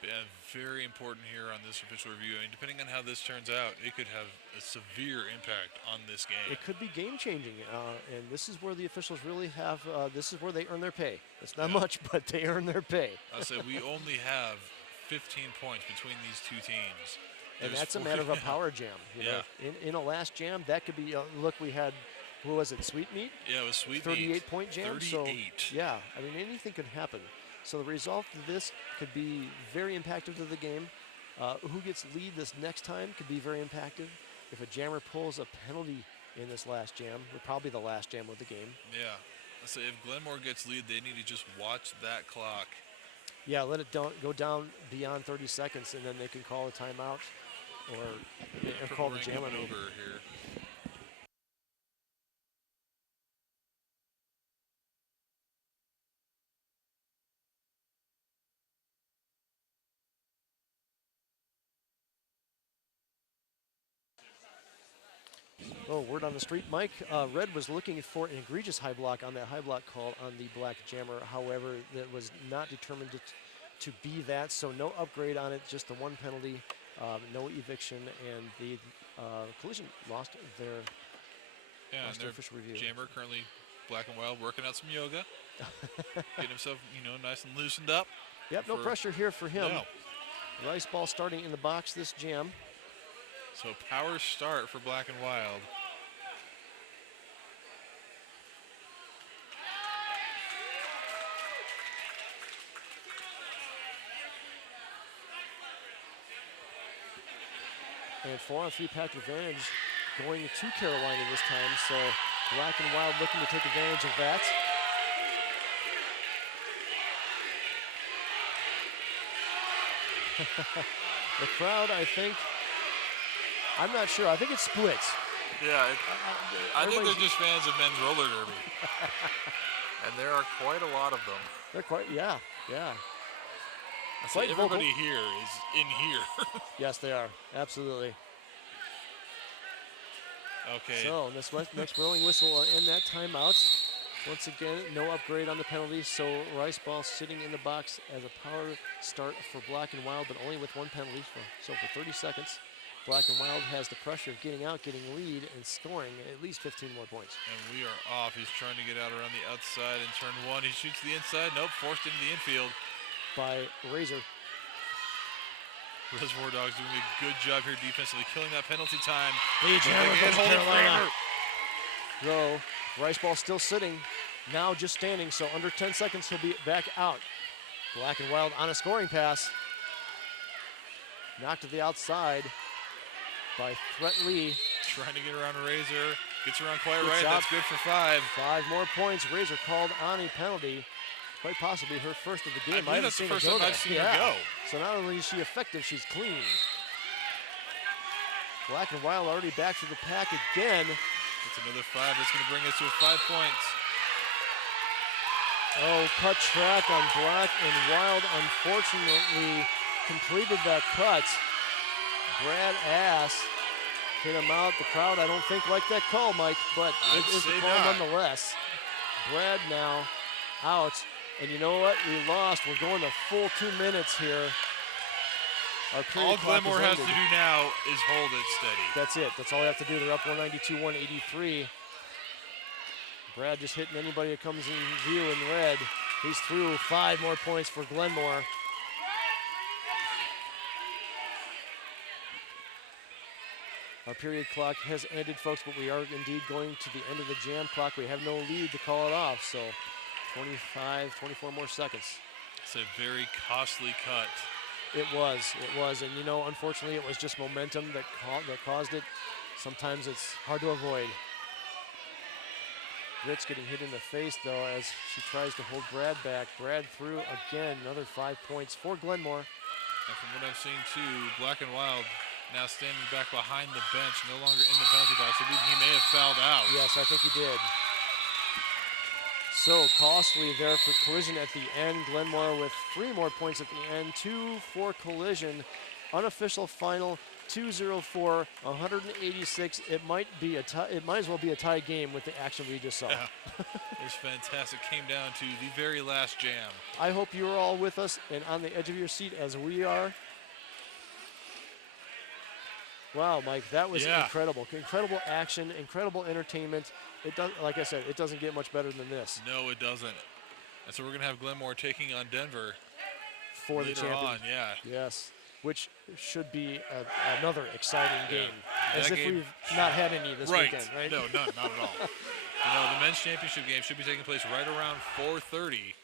Yeah, very important here on this official review. I mean, depending on how this turns out, it could have a severe impact on this game. It could be game-changing, and this is where the officials really have, this is where they earn their pay. It's not much, but they earn their pay. I'll say we only have 15 points between these two teams. And that's a matter of a power jam. You know? In a last jam, that could be, look, we had, who was it, Sweetmeat? Yeah, it was Sweetmeat. 38-point jam. 38. So, yeah, I mean, anything could happen. So the result of this could be very impactful to the game. Who gets lead this next time could be very impactful. If a jammer pulls a penalty in this last jam, probably the last jam of the game. Yeah. Let's say if Glenmore gets lead, they need to just watch that clock. Yeah, let it go down beyond 30 seconds, and then they can call a timeout or call the jam over here. Oh, word on the street, Mike. Red was looking for an egregious high block on that high block call on the black jammer. However, that was not determined to be that, so no upgrade on it, just the one penalty, no eviction, and the collision lost their official review. Jammer currently black and wild working out some yoga, getting himself nice and loosened up. Yep, no pressure here for him. No. Rice ball starting in the box this jam. So power start for black and wild. And 4-on-3 pack advantage going to Carolina this time. So black and wild looking to take advantage of that. The crowd, I think, I'm not sure. I think it splits. Yeah, I think they're just fans of men's roller derby. And there are quite a lot of them. They're quite, yeah. So everybody here is in here. Yes, they are. Absolutely. Okay. So this next rolling whistle will end that timeout. Once again, no upgrade on the penalty, so Rice ball sitting in the box as a power start for black and wild, but only with one penalty. So for 30 seconds, black and wild has the pressure of getting out, getting lead, and scoring at least 15 more points. And we are off. He's trying to get out around the outside in turn 1. He shoots the inside. Nope, forced into the infield. By Razor. Reservoir Dogs doing a good job here defensively, killing that penalty time. Lead jammer goes to Carolina. Though, Rice ball still sitting. Now just standing, so under 10 seconds he'll be back out. Black and wild on a scoring pass. Knocked to the outside by Threat Lee. Trying to get around Razor. Gets around quite Good right. job. That's good for 5. 5 more points. Razor called on a penalty. Quite possibly her first of the game. I believe that's the first time I've seen her go. So not only is she effective, she's clean. Black and wild already back to the pack again. It's another 5. That's going to bring us to 5 points. Oh, cut track on black and wild. Unfortunately, completed that cut. Brad Ass hit him out. The crowd, I don't think, liked that call, Mike, but it is a call nonetheless. Brad now out. And you know what? We lost. We're going to full 2 minutes here. All Glenmore has to do now is hold it steady. That's it. That's all they have to do. They're up 192-183. Brad just hitting anybody that comes in view in red. He's through. 5 more points for Glenmore. Our period clock has ended, folks, but we are indeed going to the end of the jam clock. We have no lead to call it off, so 25, 24 more seconds. It's a very costly cut. It was, and you know, unfortunately, it was just momentum that caused it. Sometimes it's hard to avoid. Ritz getting hit in the face, though, as she tries to hold Brad back. Brad through again, another 5 points for Glenmore. And from what I've seen, too, Black and Wild now standing back behind the bench, no longer in the penalty box. So he may have fouled out. Yes, I think he did. So costly there for Collision at the end. Glenmore with 3 more points at the end. 2 for Collision. Unofficial final 204, 186. It might be a tie. It might as well be a tie game with the action we just saw. Yeah. It was fantastic. Came down to the very last jam. I hope you are all with us and on the edge of your seat as we are. Wow, Mike, that was incredible. Incredible action, incredible entertainment. It does, like I said, it doesn't get much better than this. No, it doesn't. And so we're going to have Glenmore taking on Denver for the later champion. on, yeah. Yes, which should be another exciting game. As That if game- we've not had any this weekend, right? No, none, not at all. You know, the men's championship game should be taking place right around 4:30,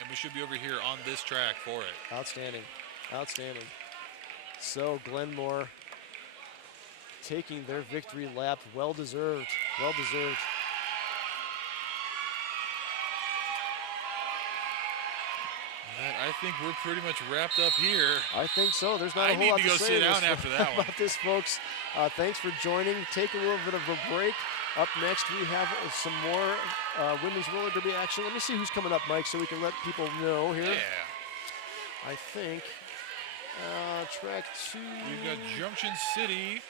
and we should be over here on this track for it. Outstanding, outstanding. So Glenmore taking their victory lap, well deserved, well deserved. I think we're pretty much wrapped up here. I think so. There's not a I whole need lot to go say sit this- down after that one. about this, folks. Thanks for joining. Take a little bit of a break. Up next, we have some more women's roller derby action. Let me see who's coming up, Mike, so we can let people know here. Yeah. I think track 2. We've got Junction City.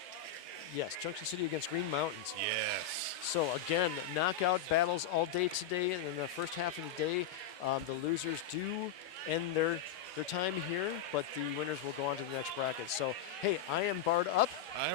Yes, Junction City against Green Mountains. Yes. So again, knockout battles all day today, and in the first half of the day, the losers do end their time here, but the winners will go on to the next bracket. So, hey, I am barred up. I am